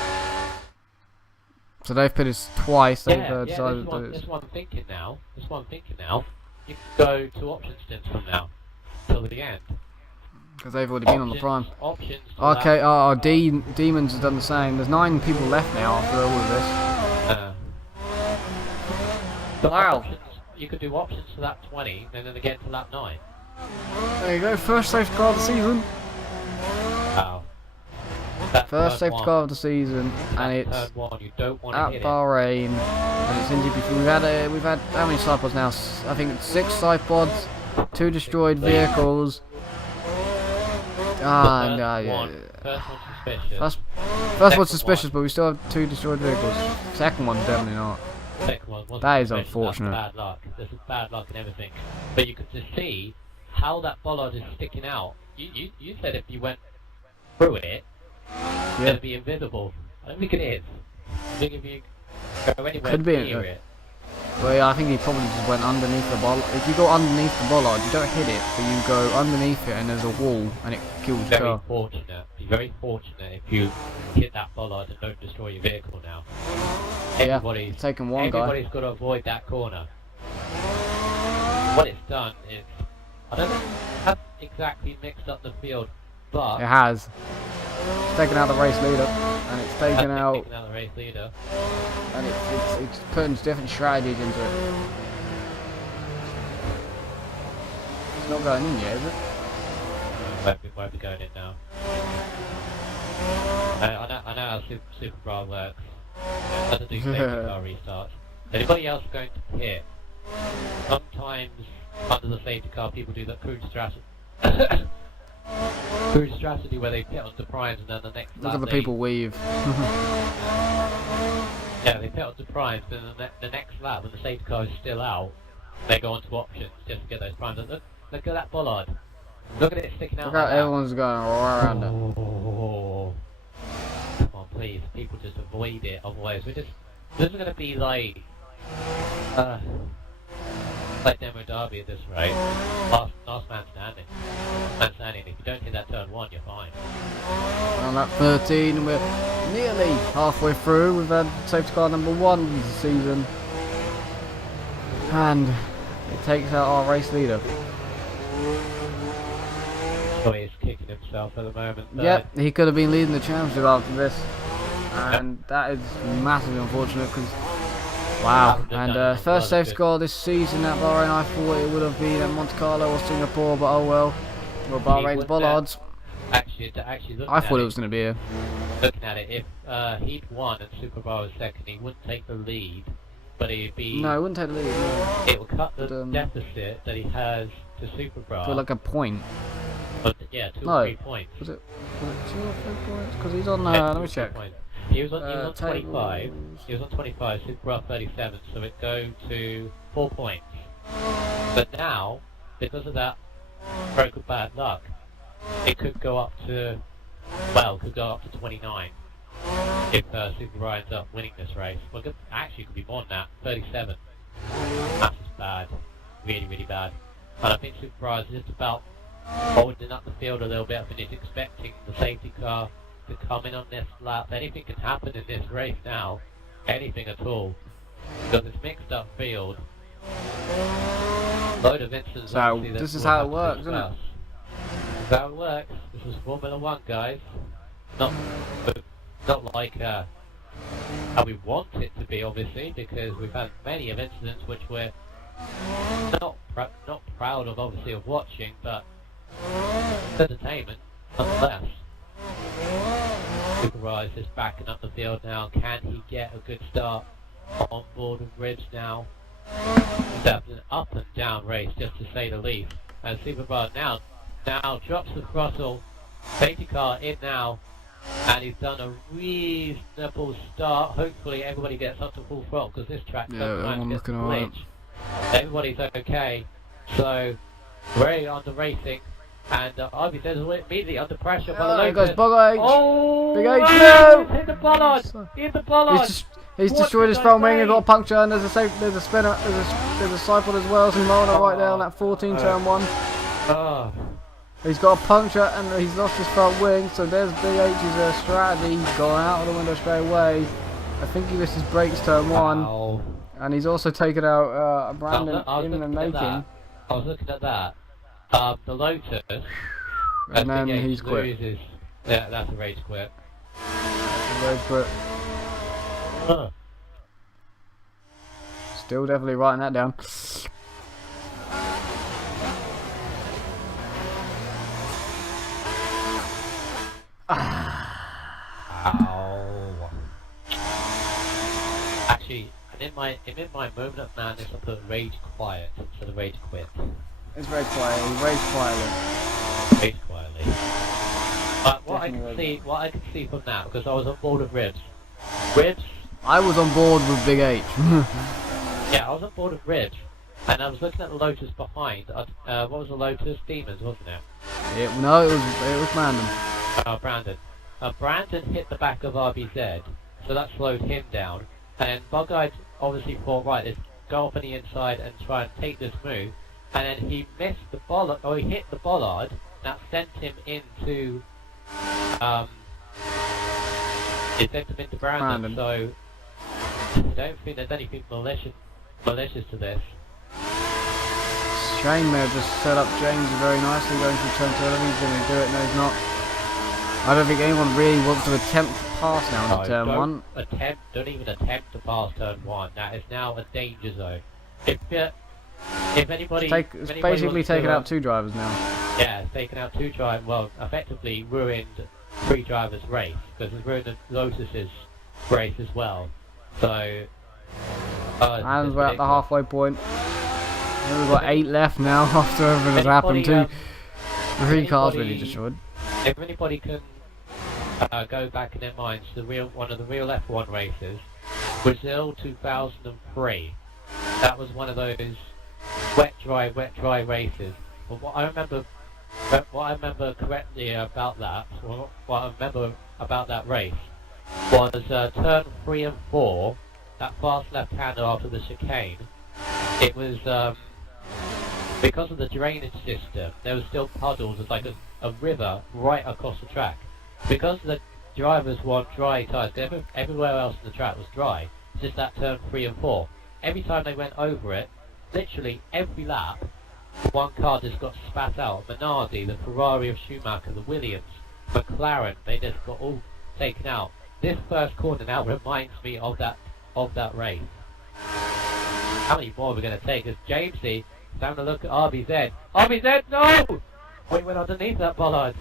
So they've pitted twice. They've decided to. This one thinking now. You can go to option stints from now till the end. Because they've already been on the prime. Options. Okay, Demons has done the same. There's 9 people left now after all of this. Wow. Options, you could do options to lap 20, and then again to lap 9. There you go, first safety car of the season. Wow. First safety car of the season, and it's at Bahrain, and it's in GP3. We've had how many side pods now? I think it's 6 side pods, 2 destroyed vehicles. Yeah. First one's suspicious, but we still have 2 destroyed vehicles. Second one's definitely not. That is unfortunate. Bad luck. This is bad luck and everything. But you could just see how that bollard is sticking out. You said if you went through it, it'd be invisible. I don't think it is. I think if you go anywhere Could be near it, well, yeah, I think he probably just went underneath the bollard. If you go underneath the bollard, you don't hit it, but you go underneath it and there's a wall and it kills the car. be very fortunate if you hit that bollard and don't destroy your vehicle now. Yeah, it's taken one guy. Everybody's got to avoid that corner. What it's done is, I don't know if it hasn't exactly mixed up the field, but It has. It's taken out the race leader, and it's taken out the race leader. and it's putting different strategies into it. It's not going in yet, is it? Won't be going in now. I know how Super Bra works. It doesn't do safety car restarts. Anybody else going to pit? Sometimes under the safety car people do that cruise strategy. Cruise strategy where they pit onto primes and then the next lap Look at the people weave. Yeah, they pit onto primes and then the next lap when the safety car is still out, they go onto options just to get those primes. And look at that bollard. Look at it sticking out. Look how everyone's going all around it. Oh, come on, please. People just avoid it. Otherwise, this is going to be like demo derby at this rate. Last man standing. If you don't hit that turn one, you're fine. On lap 13, and we're nearly halfway through. We've had safety car number 1 this season, and it takes out our race leader. So he's kicking himself at the moment. Yep, he could have been leading the championship after this, and that is massively unfortunate because, wow. And first safety car this season at Bahrain, I thought it would have been at Monte Carlo or Singapore, but oh well. Well, Bahrain's bollards. Actually, I thought it was going to be here. Looking at it, if he'd won and Super Bar was second, he wouldn't take the lead, but he'd be... No, he wouldn't take the lead. No. It will cut the deficit that he has to Super Bar. For like a point. But, yeah, 2 or 3 points. Was it 2 or 3 points? Because he's on, let me check. He was on 25. He was on 25, Super Bar 37, so it'd go to 4 points. But now, because of that stroke of bad luck, it could go up to, well, could go up to 29 if Super Bar ends up winning this race. Well, actually, it could be more than that, 37. That's just bad, really, really bad. And I think Super Bar is just about holding up the field a little bit. I think it's expecting the safety car to come in on this lap. Anything can happen in this race now, anything at all, because it's mixed up field. Load of incidents. So this is how it works, isn't it? This is how it works. This is Formula 1, guys. Not like how we want it to be, obviously, because we've had many of incidents which we're not proud of, obviously, of watching, but entertainment nonetheless. Super is just backing up the field now. Can he get a good start on board with Ridge now? That's an up and down race, just to say the least. And Superbar now drops the throttle. Safety car in now, and he's done a reasonable start. Hopefully everybody gets up to full throttle because this track sometimes gets a glitch. Everybody's okay, so we're on the racing. And Ivy says immediately under pressure by the Lotus. There goes Bug H. Oh, Big H, no! Hit the bollard! Hit the bollard! He's destroyed his front wing and got a puncture, and there's a spinner, there's a cycle as well, so Mona right there on that 14 turn 1. He's got a puncture and he's lost his front wing, so there's Big H's strategy, gone out of the window straight away. I think he missed his brakes turn 1, and he's also taken out Brandon in the making. I was looking at that. The Lotus, and then he's quit. Yeah, that's a rage quit. Rage quit. Still definitely writing that down. Ow. Actually, in my moment of madness, I put rage quiet for the rage quit. It's very quiet. He raged quietly. Rage quietly. But what I can see from that, because I was on board with Ribs. I was on board with Big H. Yeah, I was on board with Ribs, and I was looking at the Lotus behind. What was the Lotus? Demons, wasn't it? No, it was Brandon. Oh, Brandon. Brandon hit the back of RBZ, so that slowed him down. And Bug-Eyed obviously thought, right, let's go up on the inside and try and take this move. And then he missed the bollard, or he hit the bollard, that sent him into, Brandon. So I don't think there's anything malicious to this. Shane may have just set up James very nicely going through turn 2. He's going to do it. No, he's not. I don't think anyone really wants to attempt to pass now into turn 1. Don't even attempt to pass turn 1. That is now a danger zone. If anybody... It's basically taken out 2 drivers now. Yeah, it's taken out 2 drivers. Well, effectively ruined 3 drivers' race, because it's ruined Lotus's race as well. So... and we're at the halfway point. We've got 8 left now after everything has happened too. 3 cars really destroyed. If anybody can go back in their minds to one of the real F1 races, Brazil 2003. That was one of those wet dry races. But what I remember correctly about that, what I remember about that race, was turn 3 and 4, that fast left-hander after the chicane. It was because of the drainage system. There was still puddles. It's like a river right across the track. Because the drivers were on dry tyres, everywhere else in the track was dry. It's just that turn 3 and 4. Every time they went over it, literally every lap, one car just got spat out. Minardi, the Ferrari of Schumacher, the Williams, McLaren, they just got all taken out. This first corner now reminds me of that race. How many more are we going to take? Because Jamesy is having a look at RBZ. RBZ, no! Oh, he went underneath that bollard.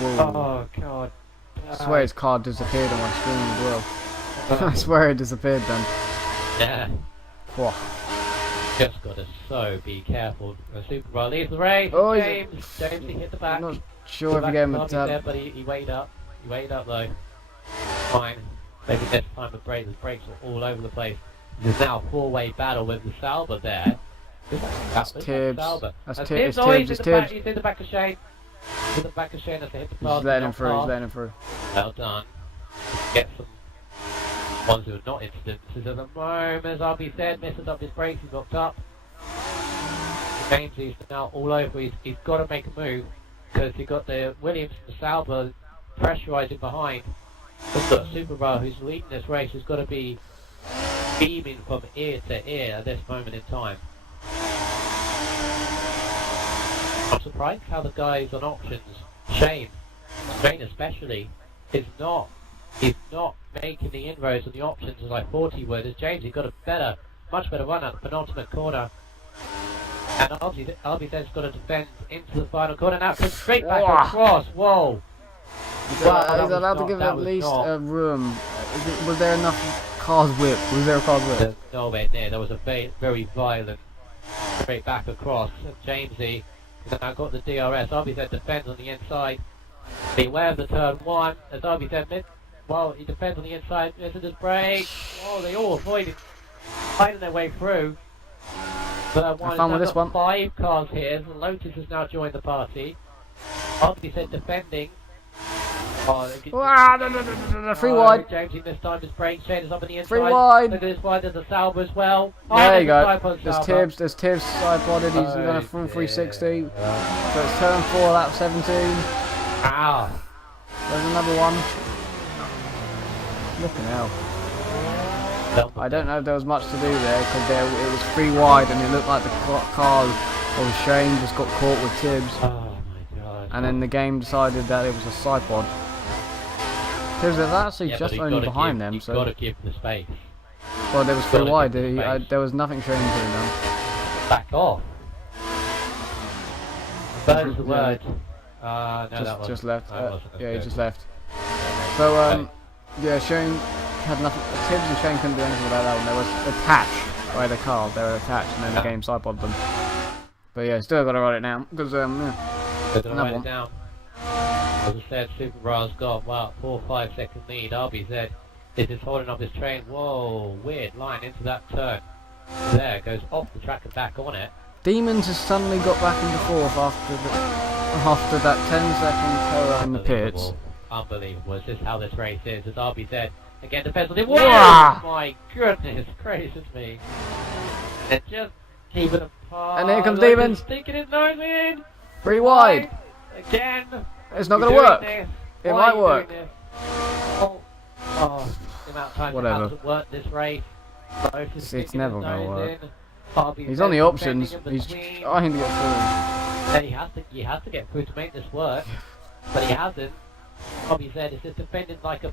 Whoa. Oh, God. I swear his car disappeared on my screen as well. I swear it disappeared then. Yeah. Whoa. Just got to be careful. The Super leaves the race. Oh, James, he hit the back. I'm not sure if he gave him a tap. But he weighed up. He weighed up though. Fine. Maybe this time the brakes are all over the place. There's now a 4-way battle with the Sauber there. That's Tibbs. That's Tibbs. He's in the back of Shane. He's in the back of Shane as they hit the pass. He's letting him through. He's letting him through. Well done. Get some ones who are not incidences at the moment. As RB said, misses up his brakes. He's locked up. James is now all over. He's got to make a move because he got the Williams and the Sauber pressurising behind. We've got Subaru who's leading this race, who's got to be beaming from ear to ear at this moment in time. I'm surprised how the guys on options, Shane especially, he's not making the inroads on the options as I thought he would. As James, he got a much better run at the penultimate corner. And RBZ's got to defend into the final corner now, comes straight back across. Whoa! He's allowed to give at least a room. Was there enough cars whip? Was there a car's whip? Nowhere near. There was a very violent straight back across. And Jamesy has now got the DRS. RBZ defends on the inside. Beware of the turn 1. As RBZ he defends on the inside. Misses his brake. Oh, they all avoided finding their way through. But I found with this one. 5 cars here. Lotus has now joined the party. RBZ defending. No, 3 wide. James, he missed time his brake. Shane is up on the inside. 3 wide. Look at this wide. There's a Sauber as well. There you go. There's Tibbs side-podded. He's going to full 360. So it's turn 4, lap 17. Ow. There's another one. Looking hell. I don't know if there was much to do there because it was 3 wide and it looked like the car of Shane just got caught with Tibbs. Oh my God. And then the game decided that it was a side pod. Tibbs was actually just only behind them. You've So got to give the space. Well, there was 3 wide. There was nothing Shane doing now. Back off. Bird's the word. No, that just left. Yeah, he good. just left. So yeah, Shane had nothing. Tibbs and Shane couldn't do anything about that one. There was attached by the car. They were attached, and then the game side-podded them. But yeah, still got to write it down because write it down. As I said, Subaru's got 4 or 5 second lead. RBZ is just holding up his train. Whoa, weird line into that turn. There goes off the track and back on it. Demons has suddenly got back into 4th after that 10-second tow in the pits. unbelievable. It's just how this race is. As RBZ again depends on it. Wow. Whoa! My goodness gracious me. It's just keeping apart. And here comes Demons. Sticking his nose in. 3 wide. Again. It's not going to work. This? It Why might work. Oh, the amount of times Whatever. it hasn't worked this race. It's never going to work. RBZ He's on the options. defending in He's between. trying to get through. Yeah, he has to get through to make this work, but he hasn't. RBZ is just defending like a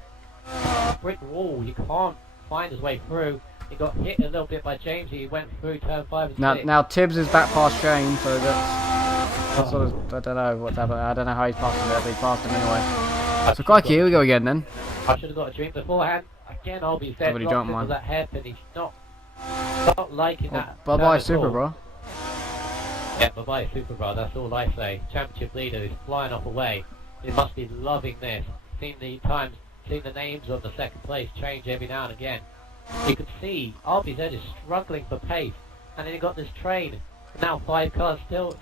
brick wall. You can't find his way through. He got hit a little bit by James. He went through turn 5 and 6. Now Tibbs is back past Shane, so that's sort of, I don't know what's happening. I don't know how he's passed him there, but he passed him anyway. So crikey, here we go again then. I should have got a drink beforehand. Again, RBZ Somebody locked jumped into mine. that hairpin. He's not liking that. Bye bye at Super all. Bro. Yeah, bye bye Super Bro. That's all I say. Championship leader is flying off away. He must be loving this. Seen the names of the second place change every now and again. You can see RBZ is struggling for pace, and then he got this train. Now 5 cars still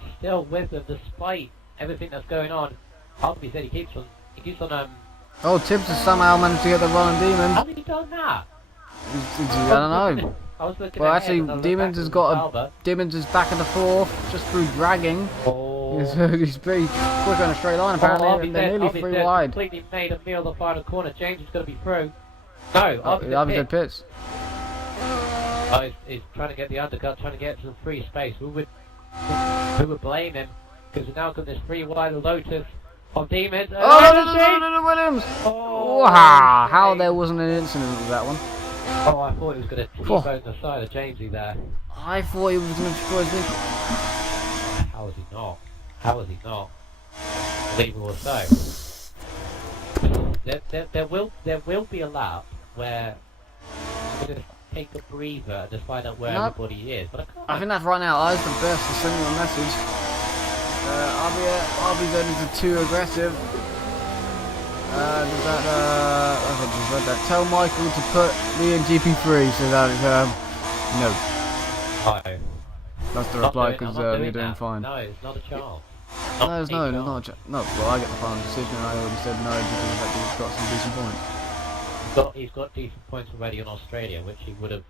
with them despite everything that's going on. RBZ he keeps on Oh, Tibbs has somehow managed to get the Rolling Demon. How have you done that? I don't know. I was looking Well, ahead actually, and I looked Demons back has at got Albert. Demons is back in the 4th, just through dragging. Oh. He's pretty quick on a straight line apparently, and they're nearly 3 wide. Completely made a meal of the final corner. James is going to be through. No, RBZ pits. Oh, he's trying to get the undercut, trying to get some free space. Who would blame him? Because we've now got this 3 wide Lotus on Demons. Oh, no, Williams! Oh, Wow, how there wasn't an incident with that one. Oh, I thought he was going to T-bone the side of Jamesy there. I thought he was going to destroy his vehicle. How was he not? How was he not? Unbelievable. So, there will be a lap where I'm going to take a breather and just find out where everybody is. But I think that's right now. I was the best for sending a message. RBZ is too aggressive. I read that. Tell Michael to put me in GP3 so that it's, no. No. That's the reply because you're doing fine. No, it's not a chance. No, there's not a chance. No, well, I get the final decision and I already said no because that dude's got some decent points. He's got decent points already on Australia, which he would have.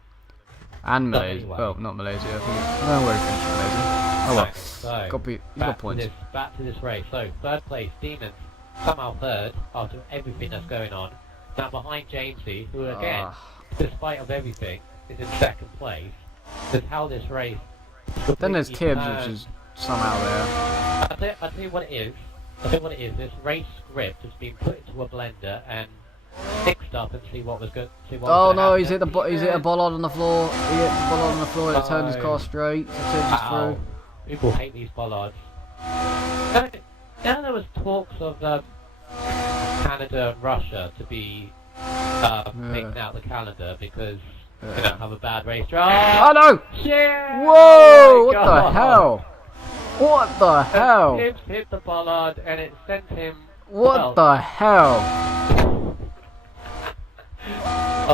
And Malaysia. Well, not Malaysia. I think it's, no, where he finished Malaysia. Oh well. So, He's got points. Back to this race. So, 3rd place, Demons. Somehow 3rd after everything that's going on. Now behind Jamesy, who again, despite of everything, is in 2nd place. That's how this race. Then there's Tibbs, which is somehow there. I'll tell you what it is. I'll tell you what it is. This race script has been put into a blender and mixed up and see what was good. Oh no, he's hit a bollard on the floor. He hit the bollard on the floor. It turned his car straight. So Tibbs is through. People hate these bollards. Now there was talks of Canada and Russia to be taken out the calendar because they don't have a bad race drive. Oh no! Shit! Whoa! What the hell? What the hell? Tibbs hit the bollard and it sent him. What the hell?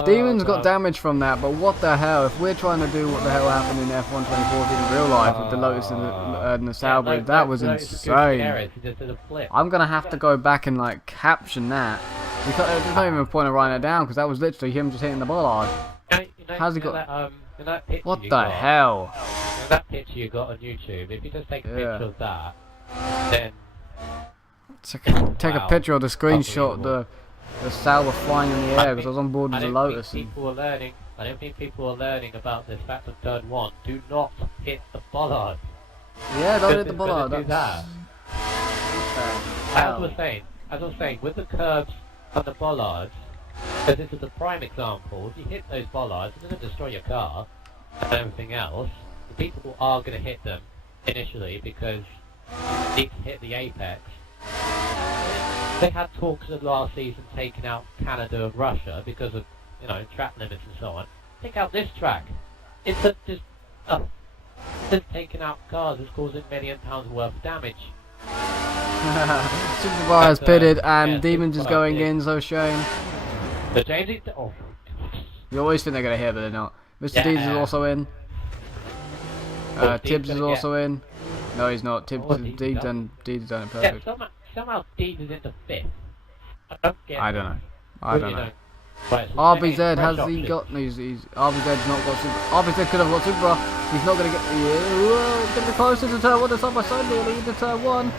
Demons got damage from that, but what the hell? If we're trying to do what the hell happened in F1 2014 in real life with the Lotus and the Sauber, that was insane. I'm gonna have to go back and like caption that. There's not even a point of writing it down because that was literally him just hitting the bollard. How's he got? What the hell? That picture you got on YouTube. If you just take a picture of that, then take a picture of the screenshot. The Sauber flying in the air because I was on board with the Lotus. I don't think people are learning about this fact of turn 1. Do not hit the bollard. Yeah, don't hit the bollard. Do that. As I was saying, with the curbs and the bollards, because this is a prime example, if you hit those bollards, it's going to destroy your car and everything else. The people are going to hit them initially because you need to hit the apex. They had talks of last season taking out Canada and Russia because of, track limits and so on. Take out this track. It's just taking out cars is causing £1 million worth of damage. Superbar has pitted and Demons is going in, so Shane. The James You always think they're going to hit, but they're not. Mr. Deeds is also in. Tibbs is also in. No, he's not. Deeds done it perfect. Yeah, somehow Deeds is into 5th. I don't know. I don't know. Right, so RBZ, has fresh he options. got... RBZ's not got Super... RBZ could have got Super. He's not going to get the... Get the closer to turn 1. It's side by side nearly into turn 1.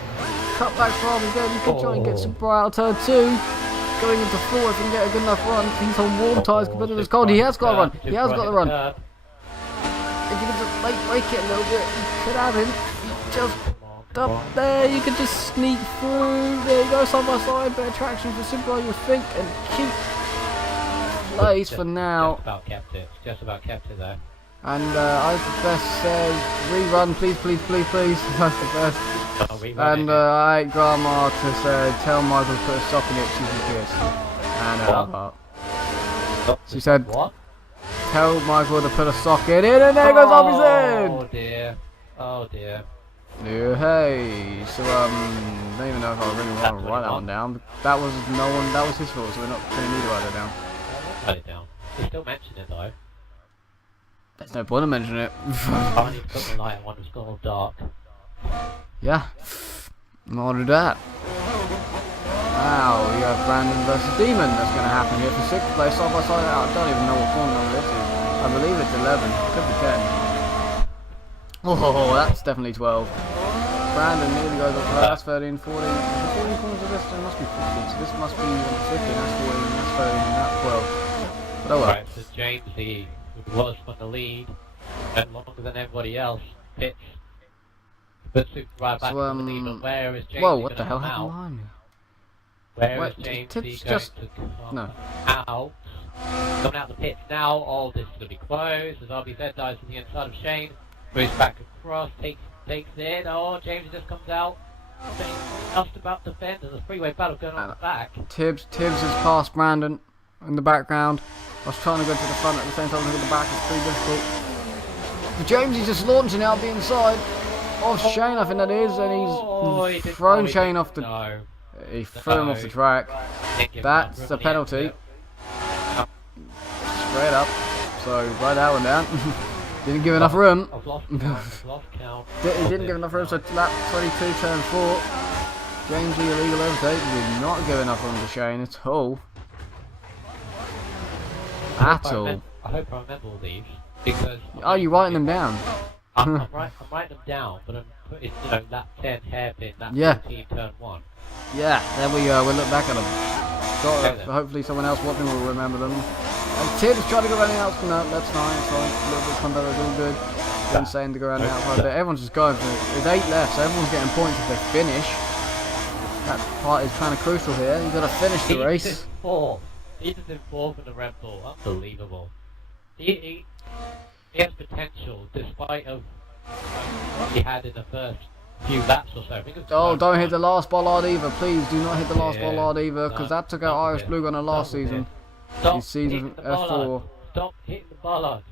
Cut back for RBZ. You could try and get Super out of turn 2. Going into 4 if he can get a good enough run. He's on warm tyres compared to his cold. He has got a run. He has got the run. If you can just break it a little bit, you could have him. Just up there, you could just sneak through. There you go, side by side. Better traction for Super, you think, and keep place for now. Just about kept it there. And I the best says rerun, please, please, please, please. That's the best. And I ate Grandma to say tell Michael to put a sock in it. She's a kiss. And she said, what? Tell Michael to put a sock in it, and there goes RBZ. Oh dear. Oh dear. Yeah, hey. So don't even know if I really want to write that one down. That was that was his fault, so we're not going to need to write it down. Write it down. You still mention it though. There's no point in mentioning it. I need to put the light on, it's got all dark. Yeah. More to that. Wow, we have Brandon versus Demon. That's going to happen here for 6th place, side by side. I don't even know what corner number this is. I believe it's 11. Could be 10. Oh, that's definitely 12. Brandon nearly goes up to that. That's 13, 14. 14 corners of this, there must be 15. So this must be 15. That's 14. That's 13. That's 12. But oh well. Right, so James, who was on the lead, and longer than everybody else, pits. But Super right back So, in the lead, but where is James? whoa, what the hell happened behind me? Where is James going to come out? Coming out the pits now. Oh, this is going to be close. As RBZ dives to the inside of Shane. Moves back across, takes it. Oh, James just comes out. James just about to defend. There's a three-way battle going on the back. Tibbs has passed Brandon in the background. I was trying to go to the front at the same time as the back. It's pretty difficult. But James is just launching out the inside of Shane, I think that is, and he's thrown Shane off the... No. He threw him off the track. That's a penalty. Straight up. So write that one down. Didn't give enough room. I've lost count. He didn't give enough room, so lap 22, turn 4. James, the illegal overtake, did not give enough room to Shane at all. I hope I remember all these, because... Are you writing them down? I'm writing them down, but I'm putting, lap 10 hairpin, lap 14, turn 1. Yeah, then we'll look back at them. Hopefully someone else watching will remember them. And Tibbs trying to go around the outside. No, that's fine, it's fine. A little bit of contact, that's all good. Insane to go around the outside there. Everyone's just going for it. There's 8 left, so everyone's getting points if they finish. That part is kind of crucial here. You've got to finish the race. He's in 4th in the Red Bull. Unbelievable. He has potential, despite of what he had in the first few laps or so. Oh, don't hit the last bollard either. Please do not hit the last bollard either, because that took out Irish Blue Gunner last season. Stop His season F4. Stop hitting the bollard.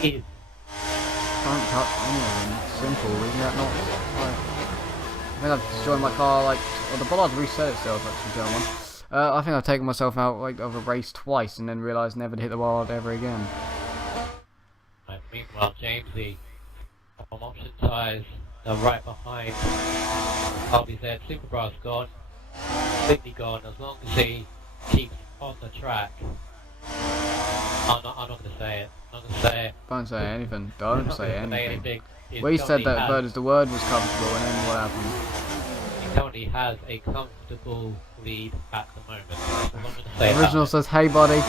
Please. Don't touch any of them. Simple, isn't that not? I think I've destroyed my car, well, the bollard's reset itself actually, turn 1. I think I've taken myself out of a race twice and then realised never to hit the bollard ever again. Meanwhile, Jamesy on option tyres are right behind RBZ. Super Brass gone, completely gone. As long as he keeps on the track, I'm not going to say it. I'm not going to say it. Don't say anything. Don't say anything. He We said that bird as the word was comfortable, and then what happened? He currently has a comfortable lead at the moment. I'm going to say Original says, "Hey buddy,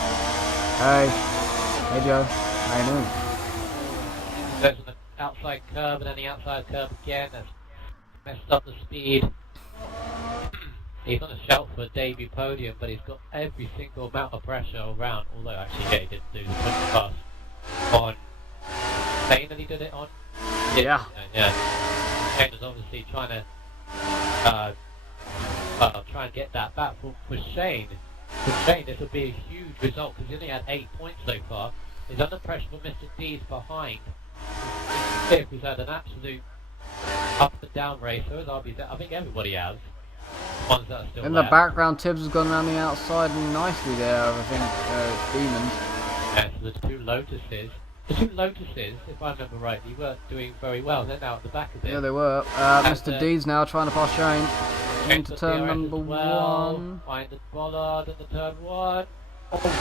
hey Joe, how you doing?" Goes on the outside curb and then the outside curb again. That's messed up the speed. He's on a shout for a debut podium, but he's got every single amount of pressure around. Although actually, yeah, he didn't do the quick pass on. Shane that he did it on. Yeah. Shane was obviously trying to try and get that back for Shane. For Shane, this would be a huge result because he only had 8 points so far. He's under pressure for Mr. D's behind. He's had an absolute up and down race. So is RBZ. I think everybody has. Ones that are still in left. the background, Tibbs has gone around the outside nicely there. I think Demons. Yeah, so there's 2 Lotuses. the two Lotuses, if I remember rightly, were doing very well. They're now at the back of it. Yeah, they were. Mr. D's now trying to pass Shane into turn DRS number as well. 1. Find the bollard at the turn 1. Nice move.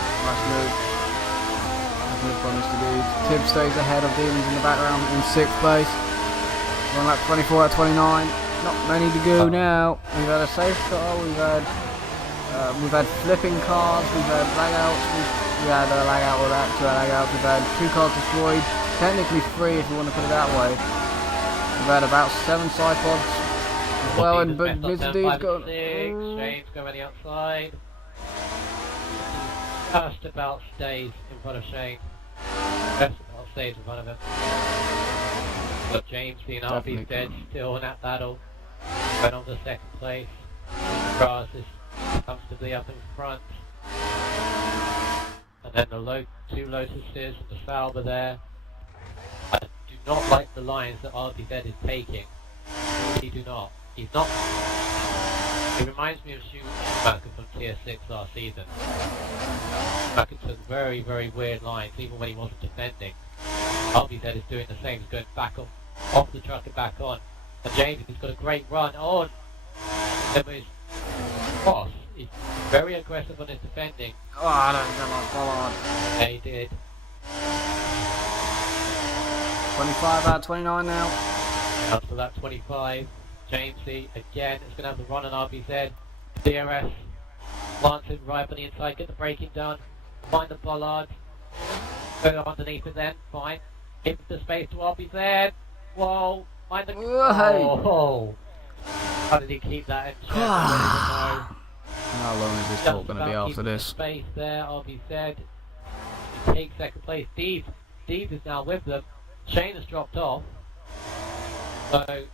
Nice move by Mr. Deeds. Tibbs stays ahead of Demons in the background in 6th place. Run lap 24 out of 29. Not many to go now. We've had a safe car. We've had flipping cars. We've had lag outs. We had a lag out or that. 2 lag outs. We've had 2 cars destroyed. Technically 3 if you want to put it that way. We've had about 7 side pods as well. And but Mr. D's got. Shane's going on the outside. Just about stays in front of Shane. Just about stays in front of him. Got James being RB's dead still in that battle. Going on to 2nd place. Grass is comfortably up in front. And then the 2 Lotuses and the Sauber there. I do not like the lines that RBZ is taking. I really do not. He's not. It reminds me of Schumacher from Tier 6 last season. Schumacher took very, very weird lines, even when he wasn't defending. RBZ is doing the same, he's going back off the truck and back on. And James has got a great run on. His boss is very aggressive on his defending. Oh, I don't get my bollard. Yeah, he did. 25 out of 29 now. Up to that 25. Jamesy again is going to have the run on RBZ. DRS lancing right on the inside, get the braking done. Find the bollard. Go underneath it then, fine. Give the space to RBZ. Whoa, find the. Oh, how did he keep that in check? How long is this talk going to be after this? Space there, RBZ. He takes 2nd place. Steve is now with them. Shane has dropped off. So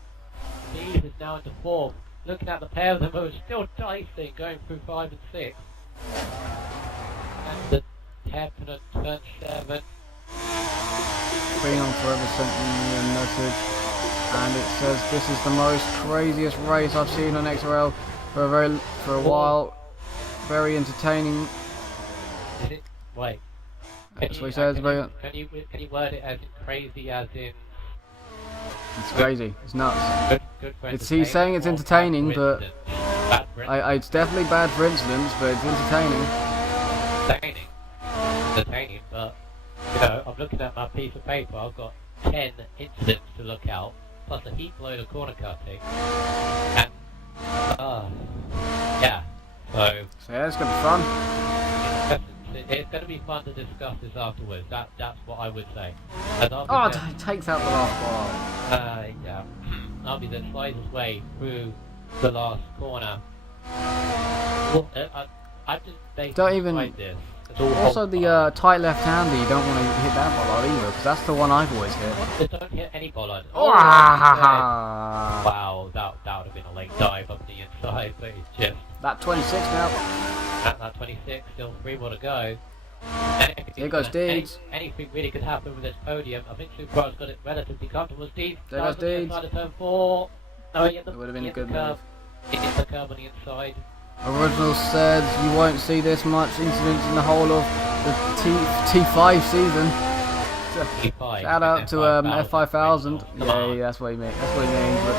Steve is now into 4th. Looking at the pair of them who are still dicing, going through 5 and 6. And the hairpin at turn 7. Been on forever sent me a message, and it says this is the most craziest race I've seen on XRL for a while. Very entertaining. Is it? Wait. That's what he says. Can you word it as in crazy as in? It's crazy. It's nuts. Good He's saying it's entertaining, but it's definitely bad for incidents, but it's entertaining. Entertaining, but you know, I'm looking at my piece of paper. I've got 10 incidents to look out, plus a heap load of corner cutting, and yeah. So yeah, it's gonna be fun. It's going to be fun to discuss this afterwards. That's what I would say. Oh, it takes out the last bar. Yeah. RBZ slides his way through the last corner. Well, I just don't even. This. Also, the tight left-hander, you don't want to hit that bollard either, because that's the one I've always hit. Just don't hit any bollard. Oh, wow, that would have been a late dive up the inside, but it's just. That 26 now. At that 26, still 3 more to go. Here goes Deeds. Anything really could happen with this podium. I think Supercar's got it relatively comfortable. Deeds. There goes Deeds. Inside of turn 4. No, he hit the, it would have been a good curve. move. He hit the curve on the inside. Original said you won't see this much incidents in the whole of the T5 season. T5. Shout out to F5000. Yeah, that's what he means. That's what he means. But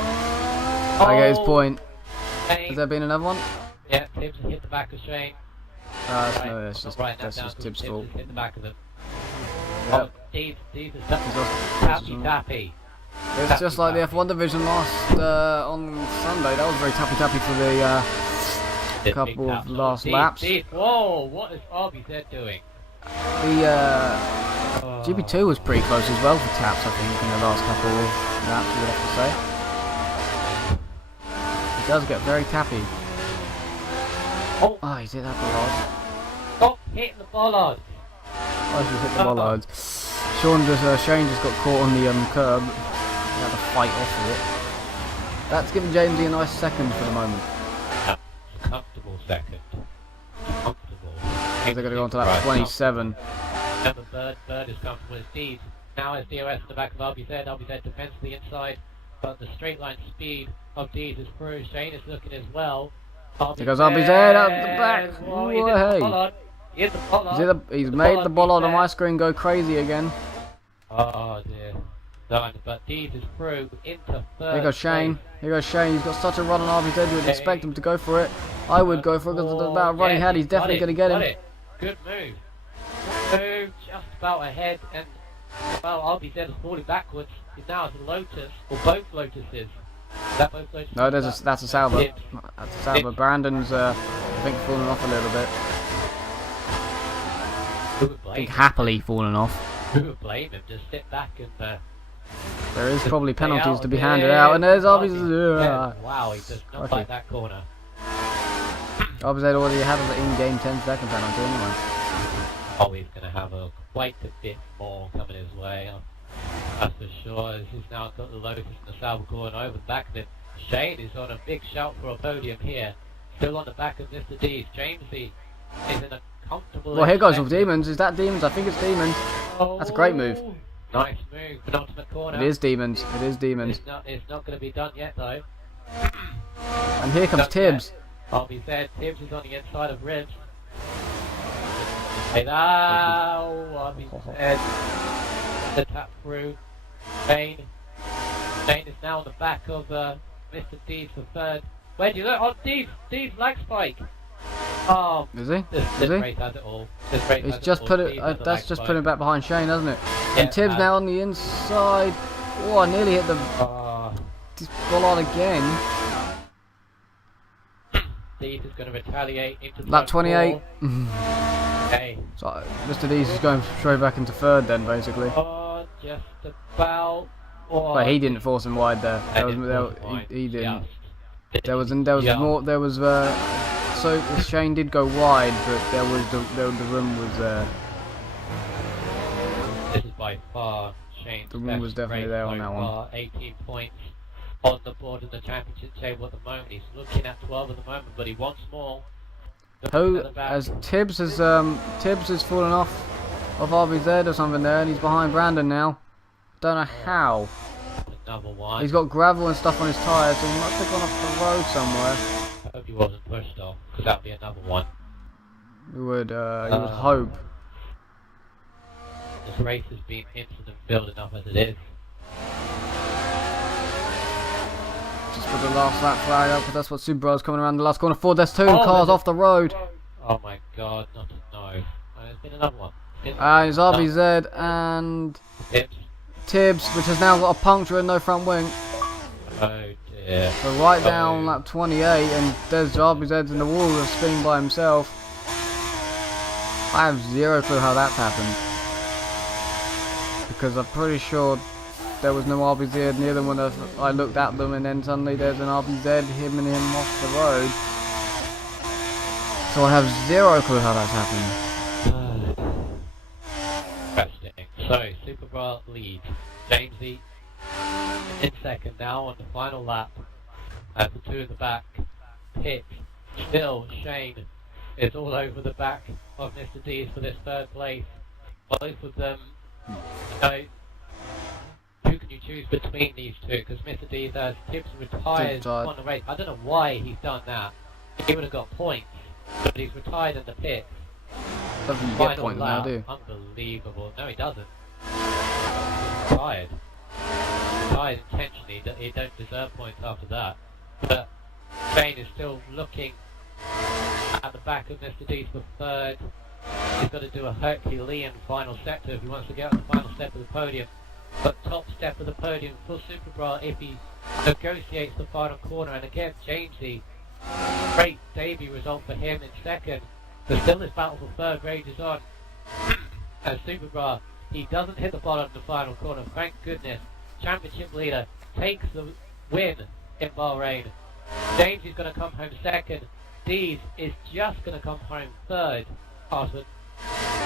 I get his point. Has there been another one? Yeah, Tibbs hit the back of Shane. No, that's just Tibbs' fault. Hit the back of him. Yep. Deeds is tappy. It's just like the F1 division last on Sunday. That was very tappy for the couple of last laps. Whoa, what is RBZ doing? The GP2 was pretty close as well for taps, I think, in the last couple of laps, you would have to say. He does get very tappy. Oh, he's hit that bollard. Stop hitting the bollard. I should hit the bollard. Shane just got caught on the curb. He had to fight off of it. That's given Jamesy a nice second for the moment. Comfortable second. Comfortable. They're going to go on to that 27. Remember, Bird is comfortable with Steve. Now has DOS at the back of RBZ. RBZ defends to the inside, but the straight line speed of Deeds is through. Shane is looking as well. Here goes RBZ out the back. Whoa, hey. He's made the bollard on my screen go crazy again. Oh dear. Done, but Dees is through into third. Here goes Shane. Here goes Shane. He's got such a run on RBZ. You would expect him to go for it. I would go for it because of the amount of run he had. He's definitely going to get him. Good move. Move just about ahead, and well, RBZ is falling backwards. He's now at a Lotus, or both Lotuses. Is that both Lotuses? No, that's a Sauber. That's a Sauber. Brandon's, I think, falling off a little bit. Who would blame I think happily falling off. Who would blame him? Just sit back and. There is probably penalties to be handed out, and there's obviously. Wow, he does not like that corner. RBZ already had an in-game 10-second penalty anyway. Oh, he's going to have quite a bit more coming his way. That's for sure. He's now got the Lotus and the Sauber corner over the back of him. Shane is on a big shout for a podium here. Still on the back of Mr. D's. Jamesy is in a comfortable. Well, here goes with Demons. Is that Demons? I think it's Demons. That's a great move. Nice move, penultimate corner. It is Demons. It is Demons. It's not going to be done yet, though. And here comes Tibbs. RBZ, Tibbs is on the inside of Ribs. Hey, now RBZ. The tap through. Shane is now on the back of Mr. Dees for third. Where do you look? Oh, Dees lag spike. Oh, is he? This race has it all. He's just put it. That's just putting it back behind Shane, hasn't it? Yeah, and Tibbs now on the inside. Oh, I nearly hit the bollard again. Dees is going to retaliate into lap 28. Okay. So Mr. Dees is going straight back into third then, basically. Oh, just about. Oh, but he didn't force him wide there. He didn't. There was more. There was. So Shane did go wide, but the room was there. This is by far Shane's the room was definitely there on that one. 18 points on the board in the championship table at the moment. He's looking at 12 at the moment, but he wants more. As Tibbs is fallen off of RBZ or something there, and he's behind Brandon now. Don't know how. Another one. He's got gravel and stuff on his tyres, so he must have gone off the road somewhere. I hope he wasn't pushed off, because that would be another one. You would hope. This race has been incident filled enough as it is. Just put the last lap flag up, because that's what Subaru's coming around the last corner for. There's two cars off the road. Oh my god, not to know. There's been another one. It's RBZ and Tibbs, which has now got a puncture and no front wing. Oh dear. So right down lap 28, and there's RBZ's in the wall spinning by himself. I have zero clue how that's happened, because I'm pretty sure there was no RBZ near them when I looked at them, and then suddenly there's an RBZ, him off the road. So I have zero clue how that's happened. Interesting. So, Superbra leads. Jamesy in second now on the final lap. The two in the back. Pitt. Still, Shane is all over the back of Mr. Dees for this third place. Both of them, who can you choose between these two? Because Mr. Dees has Tibbs retired on the race. I don't know why he's done that. He would have got points, but he's retired in the pit. Doesn't get points now, do you? Unbelievable. No, he doesn't. He's retired. Retired intentionally. He don't deserve points after that. But Shane is still looking at the back of Mr. Dees for third. He's got to do a Herculean final sector if he wants to get on the final step of the podium. But top step of the podium for Superbra if he negotiates the final corner. And again, Jamesy, great debut result for him in second. But still this battle for third rages on. As Superbra, he doesn't hit the bottom of the final corner, thank goodness. Championship leader takes the win in Bahrain. James is going to come home second. Dees is just going to come home third. After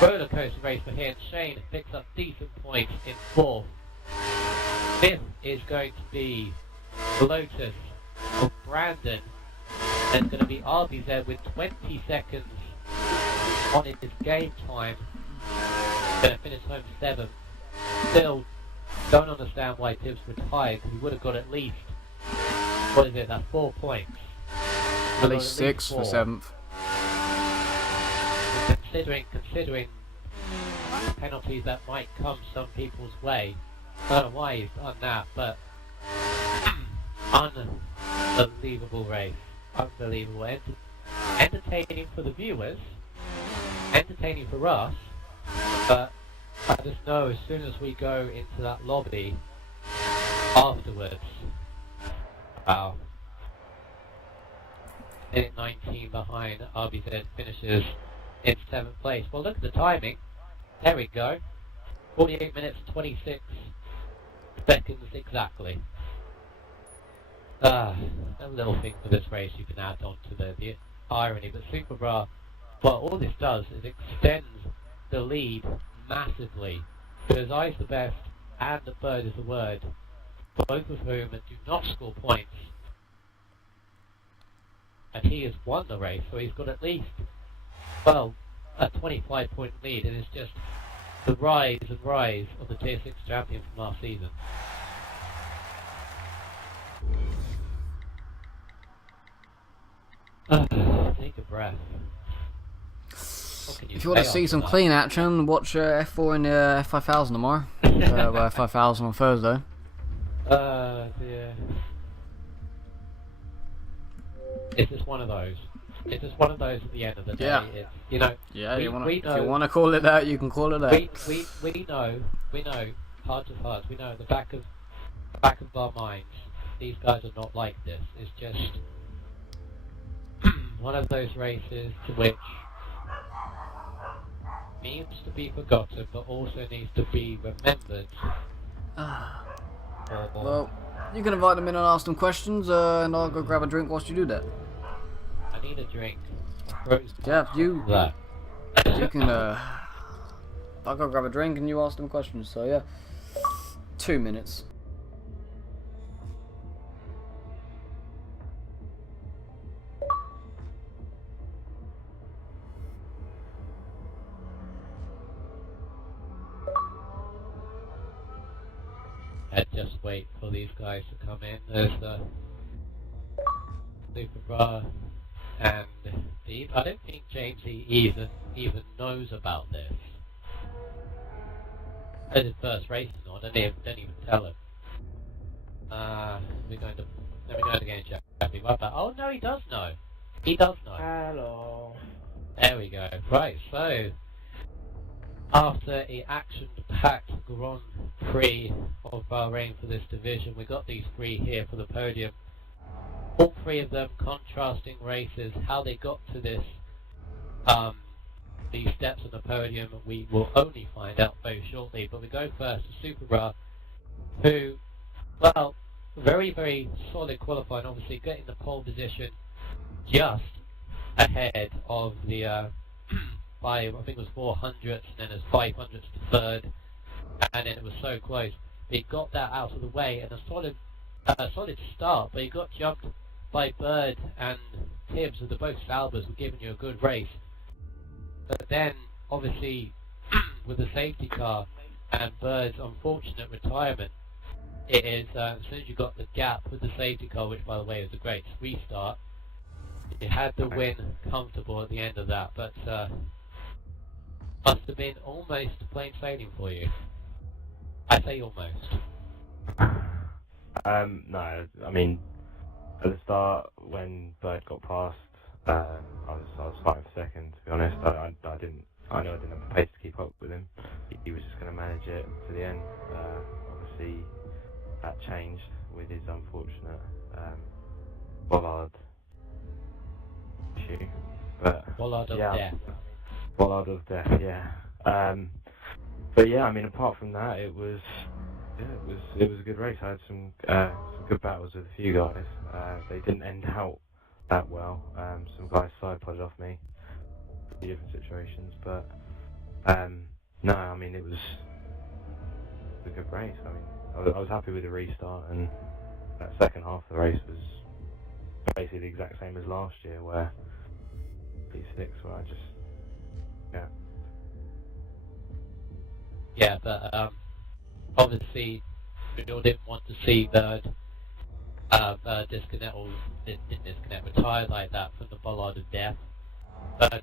roller coaster race for him. Shane picks up decent points in fourth. Fifth is going to be Lotus for Brandon. And it's going to be RBZ with 20 seconds on his game time. Going to finish home seventh. Still don't understand why Tibbs retired, because he would have got at least, what is it, that's 4 points. At least 6 for 7th. Considering penalties that might come some people's way. I don't know why he's done that, but unbelievable race. Unbelievable. Entertaining for the viewers, entertaining for us, but I just know as soon as we go into that lobby afterwards, wow. Minute 19 behind, RBZ finishes in 7th place. Well, look at the timing. There we go. 48 minutes 26 seconds exactly. A little thing for this race you can add on to the irony, but Super Bra, well, all this does is extends the lead massively, because I's the best and the Bird is the word, both of whom do not score points, and he has won the race, so he's got at least, well, a 25-point lead, and it's just the rise and rise of the Tier 6 champion from last season. Take a breath. If you want to see some clean action, watch F4 in F5000 tomorrow. F5000 on Thursday. Dear. It's just one of those. It's just one of those at the end of the day. Yeah. It's, you know. Yeah. If you want to call it that, you can call it that. We know. Heart of hearts. We know at the back of our minds, these guys are not like this. It's just one of those races to which needs to be forgotten, but also needs to be remembered. Well, you can invite them in and ask them questions, and I'll go grab a drink whilst you do that. I need a drink. Yeah, you can. I'll go grab a drink and you ask them questions. So yeah, 2 minutes. And just wait for these guys to come in. There's Super Bra and Steve. I don't think James even knows about this. It's his first race on, and they don't even tell him. Let me go again, Jackie. Right back. Oh no, he does know. He does know. Hello. There we go. Right, so after an action-packed Grand Prix of Bahrain for this division, we got these three here for the podium. All three of them contrasting races. How they got to this, these steps on the podium, we will only find out very shortly. But we go first to Super Bra, who, well, very, very solid qualifying. Obviously, getting the pole position just ahead of the by, I think it was 400ths, and then there's 500ths to third, and then it was so close. But he got that out of the way, and a solid start, but he got jumped by Bird and Tibbs, who the both Salbers were giving you a good race. But then, obviously, with the safety car and Bird's unfortunate retirement, it is, as soon as you got the gap with the safety car, which by the way was a great restart, you had the win comfortable at the end of that, but must have been almost plain sailing for you. I say almost. No, I mean, at the start when Bird got past, I was fighting for second. To be honest, I know I didn't have the pace to keep up with him. He was just going to manage it to the end. Obviously, that changed with his unfortunate bollard issue. But Bollard of yeah, death. Bollard of death, yeah. But yeah, I mean, apart from that, it was a good race. I had some good battles with a few guys. They didn't end out that well. Some guys side-podded off me in different situations, but no, I mean, it was a good race. I mean, I was happy with the restart, and that second half of the race was basically the exact same as last year, where P6, where I just, Yeah, but obviously we all didn't want to see Bird disconnect, or didn't disconnect, retire like that from the Bollard of death. But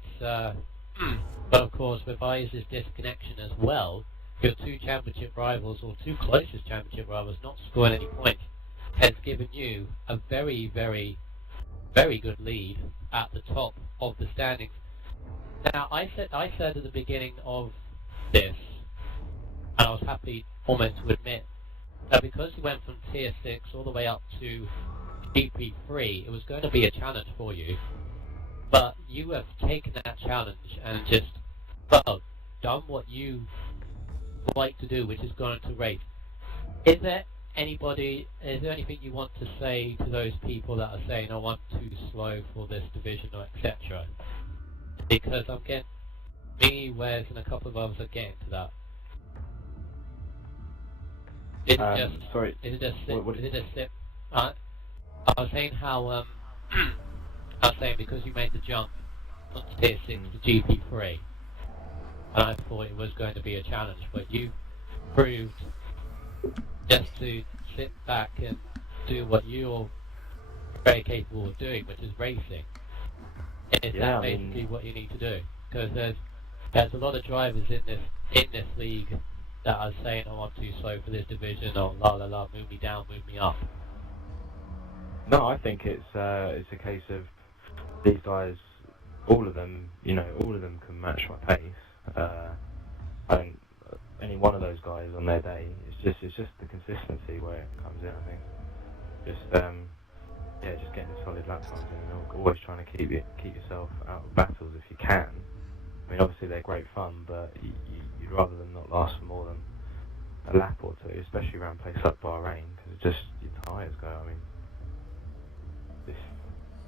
but of course, with I's disconnection as well, your two championship rivals, or two closest championship rivals, not scoring any points, has given you a very, very, very good lead at the top of the standings. Now, I said at the beginning of this, and I was happy almost to admit, that because you went from Tier 6 all the way up to GP3, it was going to be a challenge for you. But you have taken that challenge and just, well, done what you like to do, which is gone into race. Is there anything you want to say to those people that are saying, oh, I'm too slow for this division, or etc.? Because I'm getting, me, Wes, and a couple of others are getting to that. Is it just I was saying how, I was saying because you made the jump from Tier 6 to GP3, and I thought it was going to be a challenge, but you proved just to sit back and do what you're very capable of doing, which is racing. Is that basically what you need to do? Because there's a lot of drivers in this league that are saying, oh, I'm too slow for this division, or la la la, move me down, move me up. No, I think it's a case of these guys, all of them can match my pace. Any one of those guys on their day, it's just the consistency where it comes in. I think just getting solid lap times and always trying to keep yourself out of battles if you can. I mean, obviously they're great fun, but you'd rather them not last for more than a lap or two, especially around places like Bahrain, because your tyres go. I mean,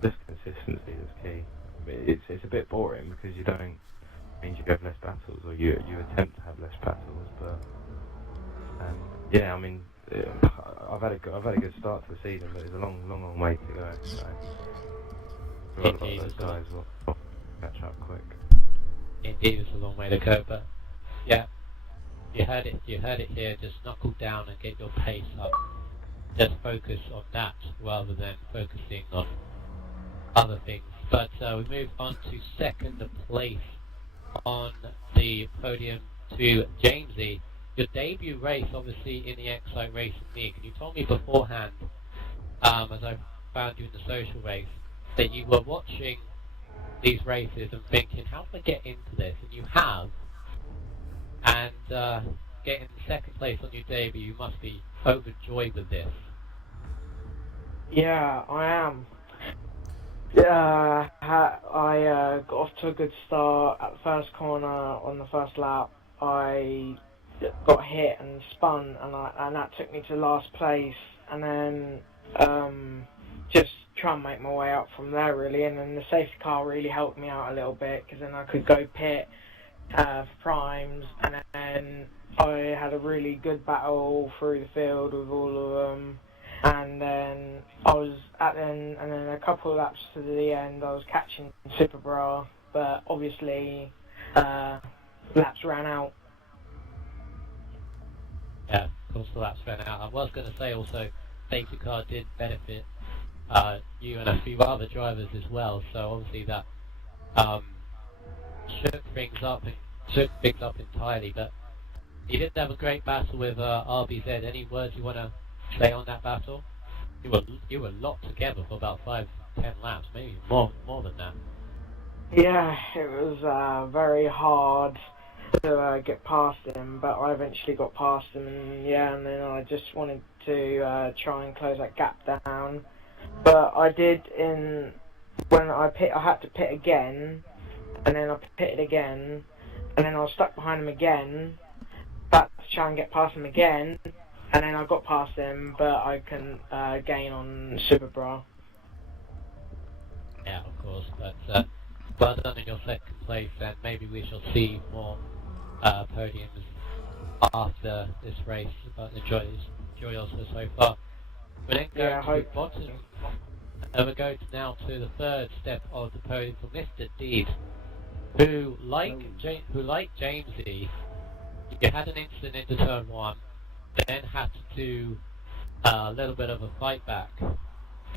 this consistency is key. I mean, it's a bit boring because you have less battles, or you attempt to have less battles, but I mean, I've had a good start to the season, but there's a long way to go. So a lot of those guys will catch up quick. Indeed, it's a long way to go, but yeah, you heard it here. Just knuckle down and get your pace up. Just focus on that rather than focusing on other things. But we move on to second place on the podium to Jamesy. Your debut race, obviously, in the Xcite Racing League. And you told me beforehand, as I found you in the social race, that you were watching these races and thinking, how do I get into this? And you have. And getting second place on your debut, you must be overjoyed with this. Yeah, I am. Yeah, I got off to a good start at the first corner on the first lap. I got hit and spun, and that took me to last place. And then just try and make my way up from there, really. And then the safety car really helped me out a little bit, because then I could go pit for primes, and then I had a really good battle through the field with all of them. And then and then a couple of laps to the end, I was catching Super Bra, but obviously laps ran out. Yeah, of course the laps ran out. I was going to say also, safety car did benefit you and a few other drivers as well. So obviously that shook things up entirely. But you did have a great battle with RBZ. Any words you want to say on that battle? You were locked together for about 5-10 laps, maybe more than that. Yeah, it was very hard to get past him, but I eventually got past him, and then I just wanted to try and close that gap down. But I did when I had to pit again, and then I pitted again, and then I was stuck behind him again, but to try and get past him again. And then I got past him, but I couldn't gain on Super Bra. Yeah, of course. But well done in your second place, and maybe we shall see more podiums after this race. But enjoy also so far. We then go to the bottom, and we go now to the third step of the podium for Mr. Deed, who, like Jamesy, you had an incident into turn 1. Then had to do a little bit of a fight back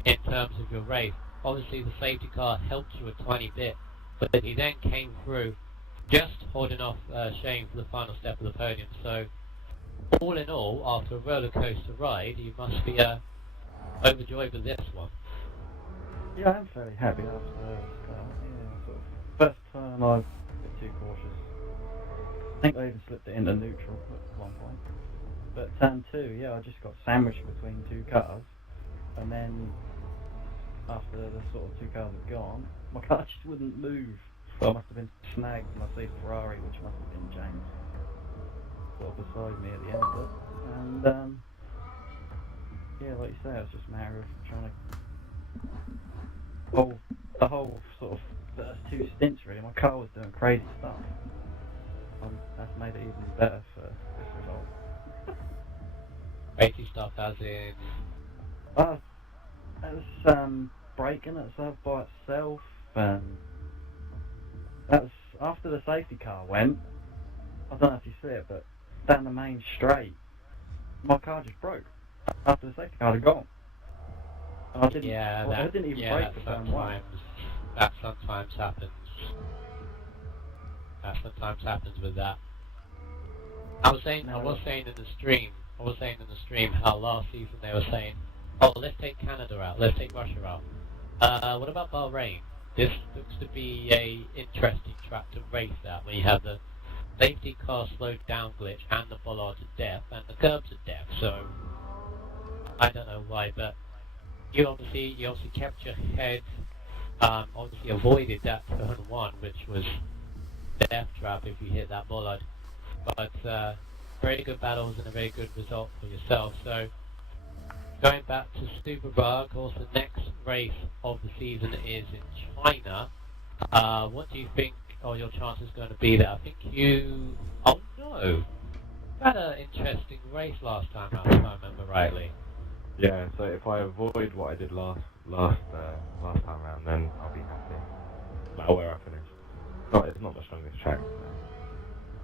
in terms of your race. Obviously the safety car helped you a tiny bit, but he then came through just holding off Shane for the final step of the podium. So, all in all, after a roller coaster ride, you must be overjoyed with this one. Yeah, I'm fairly happy after sort of first turn I was a bit too cautious. I think I even slipped it into neutral at one point. But turn 2, yeah, I just got sandwiched between two cars, and then after the sort of two cars had gone, my car just wouldn't move. So I must have been snagged, and I see Ferrari, which must have been James, sort of beside me at the end of it. And yeah, like you say, it was just a matter of trying to the whole sort of first two stints really. My car was doing crazy stuff. That's made it even better for this result. Crazy stuff as in... It was braking itself by itself. That was after the safety car went. I don't know if you see it, but down the main straight, my car just broke after the safety car had gone. And I didn't even brake for turn 1. That sometimes happens. That sometimes happens with that. I was saying in the stream how last season they were saying, oh, let's take Canada out, let's take Russia out. What about Bahrain? This looks to be a interesting track to race at, where you have the safety car slowed down glitch and the bollard to death and the curbs to death. So I don't know why, but you obviously kept your head. Obviously avoided that turn 1, which was death trap if you hit that bollard. But very good battles and a very good result for yourself. So going back to Superbar, of course, the next race of the season is in China. What do you think are your chances going to be there? I think you... Oh no! You had an interesting race last time out, if I remember rightly. Yeah, so if I avoid what I did last time round, then I'll be happy. Like where I finished. It's not the strongest track.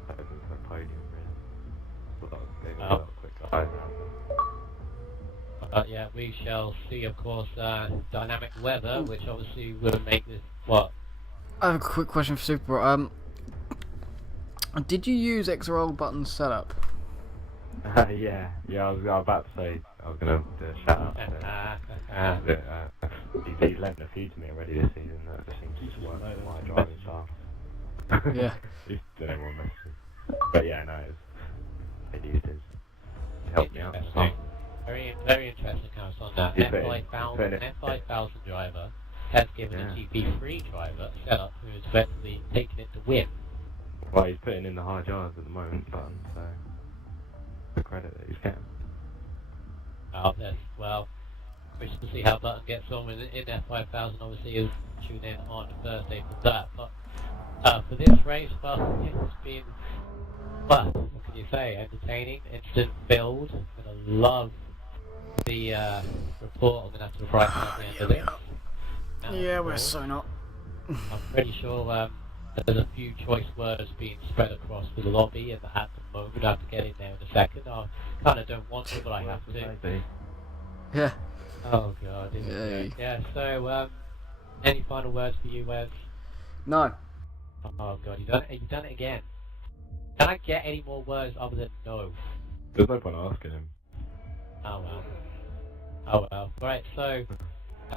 So it's a podium really. But that gave me a lot of quick eyes around. Yeah, we shall see, of course, dynamic weather, which obviously will make this what. I have a quick question for Super. Did you use XRL button setup? Yeah, I was about to say I was going to do a shout out. He's lent a few to me already this season. That just seems to work for my driving style. Yeah. He's done everyone messages. But yeah, no, it used his. He helped me out. Very, very interesting how it's on that. F5000 driver has given a GP3 driver a setup who is effectively taking it to win. Well, he's putting in the hard yards at the moment, Button, so the credit that he's getting. Well, we shall see how Button gets on in F5000. Obviously, he'll tune in on Thursday for that. But for this race, well, it's been, what can you say, entertaining, instant filled. I'm going to love the report. I'm going to have to write at the end of this. Yeah, we're so not. I'm pretty sure there's a few choice words being spread across the lobby at the moment. I have to get in there in a second. I kind of don't want to, but I have to. Yeah. Oh god, isn't it? Yeah, so, any final words for you, Wes? No. Oh god, you've done it again. Can I get any more words other than no? There's no point asking him. Oh well. Right, so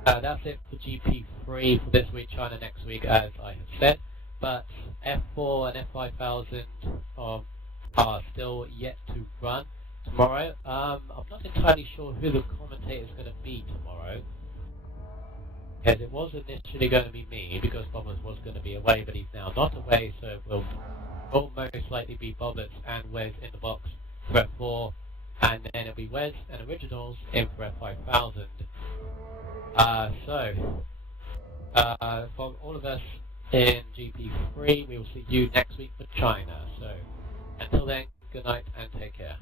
that's it for GP3 for this week, China next week, as I have said. But F4 and F5000 are still yet to run tomorrow. I'm not entirely sure who the commentator is going to be tomorrow. Because it was initially going to be me, because Bobbers was going to be away, but he's now not away, so it will most likely be Bobbers and Wes in the box for F4, and then it'll be Wes and Originals in for F5000. From all of us in GP3, we will see you next week for China. So, until then, good night and take care.